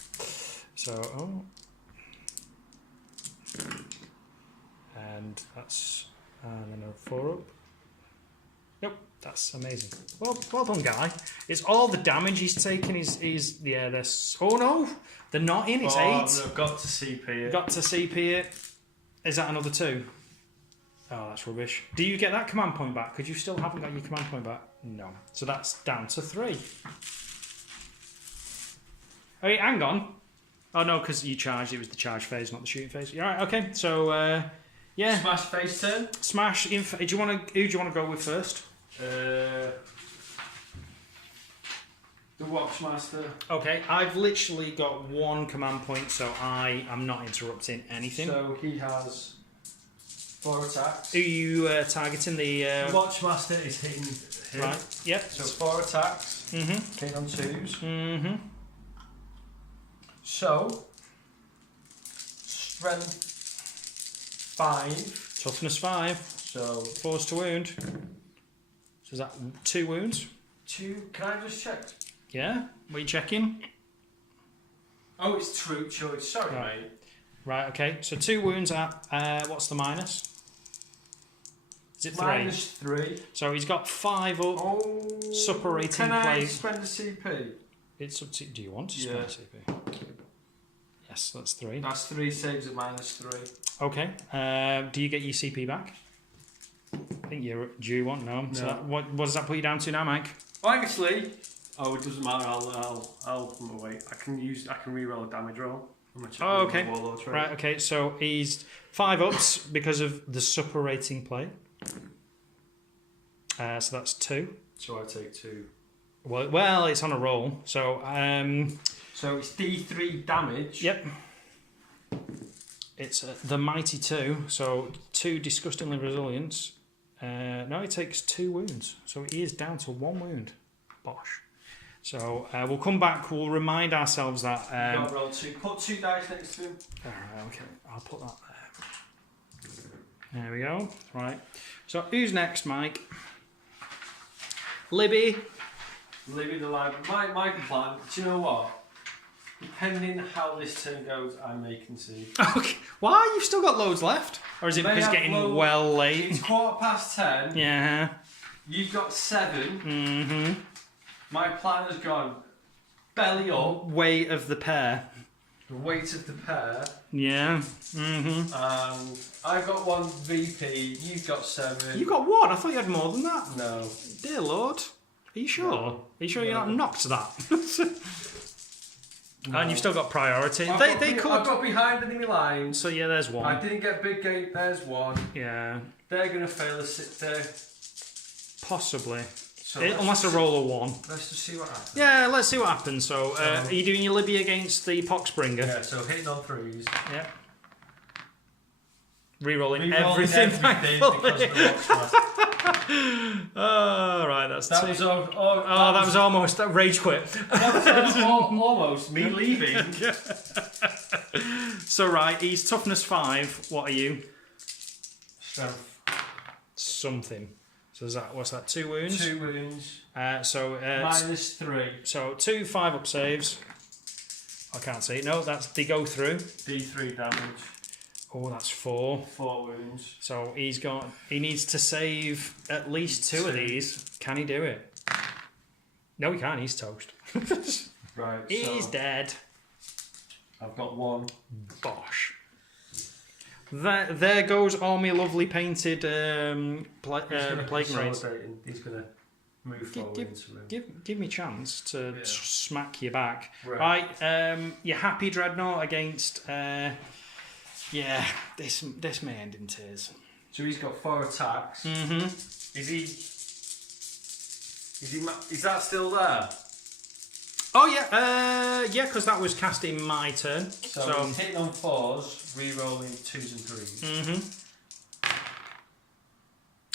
So, and that's... and then a 4 up. Nope, that's amazing. Well done, guy. It's all the damage he's taken is yeah, this. Oh no! They're not in, it's 8. I've got to CP it. Got to CP it. Is that another 2? Oh, that's rubbish. Do you get that command point back? Because you still haven't got your command point back. No. So that's down to 3. Oh, wait, hang on. Oh, no, because you charged. It was the charge phase, not the shooting phase. All right, okay. So, yeah. Smash phase turn. Smash. Who do you want to go with first? The Watchmaster. Okay, I've literally got 1 command point, so I am not interrupting anything. So he has 4 attacks. Who are you targeting? The The Watchmaster is hitting him. right. Yep. So 4 attacks. Mhm. Hitting on 2s. Mhm. So strength 5. Toughness 5. So Force to wound. So is that 2 wounds? 2. Can I just check? Yeah. What are you checking? Oh, it's true choice. Sorry, Right. mate. Right. Okay. So 2 wounds at what's the minus? Is it 3? -3. So he's got 5 up. Oh. Suppurating Can I plate. spend a CP? It's up to. Do you want to Yeah. spend CP? Yes, that's 3. That's 3 saves at -3. Okay. Do you get your CP back? I think you're due one. No. So No. that, what does that put you down to now, Mike? Actually, oh, it doesn't matter. I'll wait. I can re-roll a damage roll. Oh, okay. Right. Okay. So he's 5 ups because of the suppurating plate. So that's 2. So I take 2. Well, it's on a roll. So So it's D3 damage. yep. It's the mighty 2. So 2 disgustingly resilience. No, he takes 2 wounds. So he is down to 1 wound. Bosh. So we'll come back. We'll remind ourselves that. Got to roll 2. Put 2 dice next to him. Alright, okay. I'll put that there. There we go. Right. So who's next, Mike? Libby. Living the life. My plan. Do you know what? Depending how this turn goes, I may concede. Okay. Why? You've still got loads left? Or is it May because it's have getting loads. well late? It's 10:15. Yeah. You've got 7. Mm-hmm. My plan has gone belly up. Weight of the pair. The weight of the pair. Yeah. Mm-hmm. And I've got 1 VP. You've got 7. You got what? I thought you had more than that. No. Dear Lord. Are you sure? No. Are you sure you're No. not knocked that? No. And you've still got priority. I've They could. I've got behind enemy lines. So yeah, there's I one. didn't get big gate. There's 1. Yeah. They're gonna fail a sit there. Possibly. So Unless I roll a 1. Let's just see what happens. Yeah, let's see what happens. So, are you doing your Libby against the Poxbringer? Yeah. So hitting on 3s. Yeah. Rerolling Re-rolling everything. because thankfully. of the Watchmaster. Oh, right, that's That 2. was that was almost a rage quit. almost me leaving. So, right, he's toughness 5. What are you? Strength. Something. So, is that, what's that, 2 wounds? 2 wounds. -3. So, 2 5 up saves. I can't see. No, they go through. D3 damage. Oh, that's 4. 4 wounds. So he needs to save at least 2 of these. Can he do it? No, he can't. He's toast. Right. He's so dead. I've got 1. Bosh. There goes all my lovely painted plague marines. He's gonna move forward into him. Give me chance to smack you back. Right. You're happy Dreadnought against. Yeah, this may end in tears. So he's got 4 attacks. Mm-hmm. Is that still there? Oh yeah, yeah, because that was cast in my turn. So he's hitting on 4s, re-rolling 2s and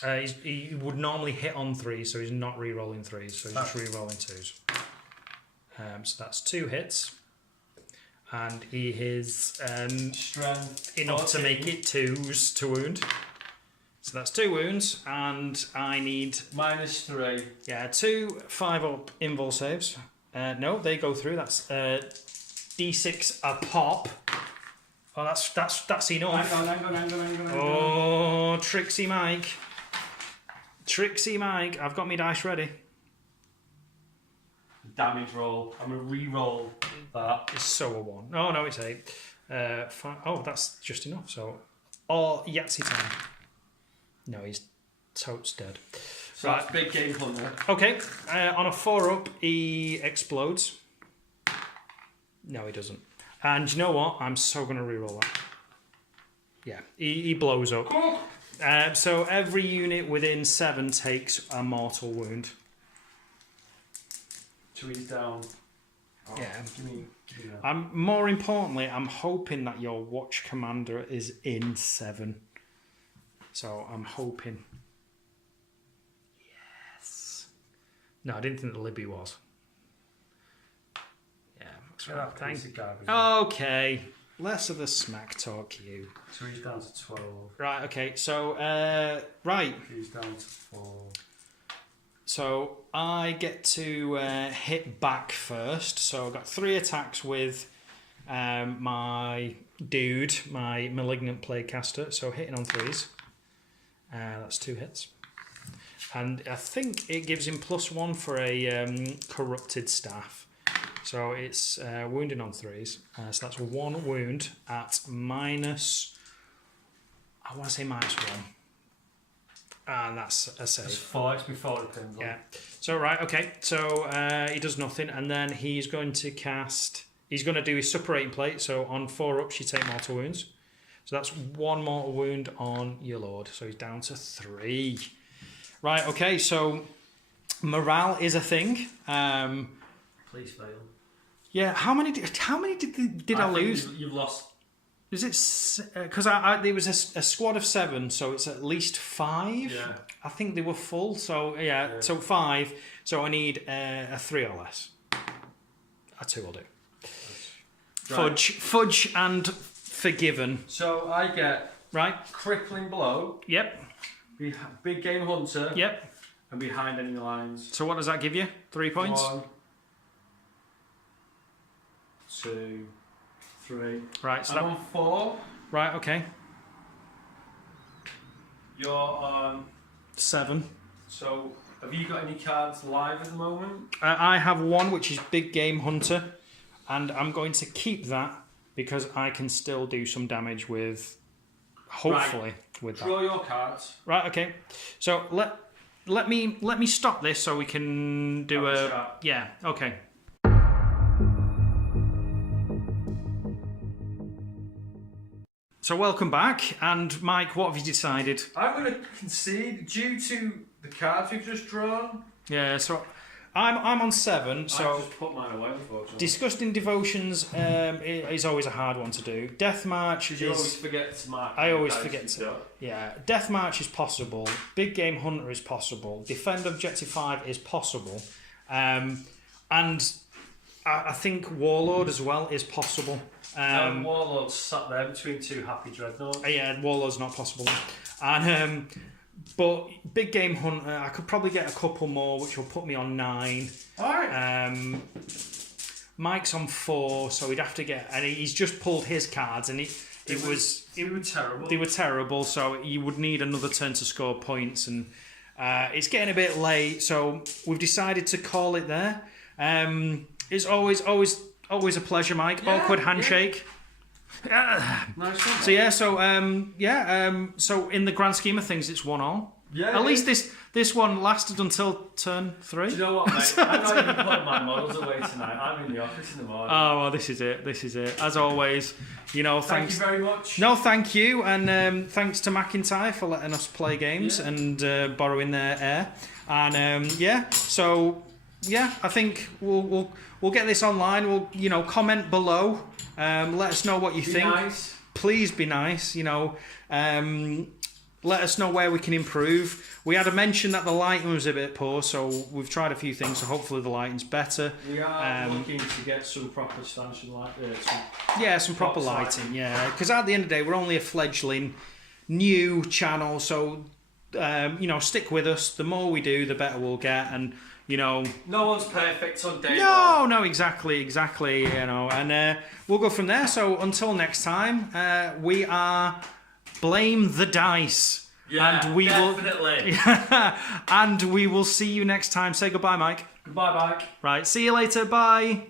3s. He would normally hit on 3s, so he's not re-rolling 3s, so he's just re-rolling 2s. So that's 2 hits. And he is Strength enough to make it 2s to wound. So that's 2 wounds, and I need... -3. Yeah, 2 5-up invul saves. No, they go through. That's D6 a pop. Oh, that's enough. Hang on. Oh, Trixie Mike. Trixie Mike, I've got my dice ready. Damage roll. I'm going to re-roll that. It's so a 1. Oh, no, it's 8. Oh, that's just enough. So, Yahtzee time. No, he's totes dead. So that's big game hunter. Okay, on a 4-up, he explodes. No, he doesn't. And you know what? I'm so going to reroll that. Yeah, he blows up. So every unit within 7 takes a mortal wound. So he's down. Oh, Yeah. Give me that. More importantly, I'm hoping that your watch commander is in 7. So I'm hoping. Yes. No, I didn't think the Libby was. Yeah. That's Get right. that piece of garbage. Okay. Less of the smack talk, you. So he's down to 12. Right. Okay. So right. He's down to 4. So I get to hit back first. So I've got 3 attacks with my dude, my malignant plaguecaster. So hitting on 3s. That's 2 hits. And I think it gives him +1 for a corrupted staff. So it's wounding on 3s. So that's 1 wound at minus... I want to say -1. And that's a save. It's 4. It's before the pinball. Yeah. So, right, okay. So he does nothing. And then he's going to cast... He's going to do his suppurating plate. So on 4-ups, you take mortal wounds. So that's 1 mortal wound on your lord. So he's down to 3. Right, okay. So morale is a thing. Please fail. Yeah, how many did I lose? You've lost. Is it... Because there was a squad of 7, so it's at least 5. Yeah. I think they were full, so yeah. So 5. So I need a 3 or less. A 2 will do. Right. Fudge and forgiven. So I get Right. crippling blow, Yep. big game hunter, Yep. and behind enemy lines. So what does that give you? 3 points? 1, 2, 3. Right. So I'm on 4. right. Okay. You're on. 7. So have you got any cards live at the moment? I have 1 which is big game hunter, and I'm going to keep that because I can still do some damage with. Hopefully with that. Draw your cards. Right. Okay. So let me stop this so we can do Have a a chat. yeah. Okay. So welcome back, and Mike, what have you decided? I'm going to concede due to the cards we've just drawn. Yeah. So I'm on 7. I've So just put mine away, unfortunately. disgusting devotions is always a hard one to do. Deathmarch You always is forget to mark. I always the dice forget you've to- got. yeah. Deathmarch is possible. Big game hunter is possible. Defend objective 5 is possible, and I think warlord as well is possible. Warlord's sat there between 2 happy dreadnoughts. Yeah, warlord's not possible. And but big game hunter, I could probably get a couple more, which will put me on 9. Alright. Mike's on 4, so he'd have to get, and he's just pulled his cards, and They were terrible. they were terrible. So you would need another turn to score points, and it's getting a bit late. So we've decided to call it there. It's always a pleasure, Mike. Yeah, Awkward handshake. Nice one. So yeah, so so in the grand scheme of things, it's 1-1. Yeah. At least this one lasted until turn 3. Do you know what, mate? I'm not even putting my models away tonight. I'm in the office in the morning. Oh, well, this is it. This is it. As always, you know, Thank thanks. you very much. No, thank you, and thanks to McIntyre for letting us play games and borrowing their air. And so I think we'll get this online. We'll comment below. Let us know what you think. Nice. Please be nice. Let us know where we can improve. We had a mention that the lighting was a bit poor, so we've tried a few things. So hopefully the lighting's better. We are looking to get some proper stanchion light. Some proper lighting. Yeah, because at the end of the day, we're only a fledgling new channel. So stick with us. The more we do, the better we'll get. And no one's perfect on day one. No, exactly. And we'll go from there. So until next time, we are Blame the Dice. Yeah, and we definitely. And we will see you next time. Say goodbye, Mike. Goodbye, Mike. Right, see you later. Bye.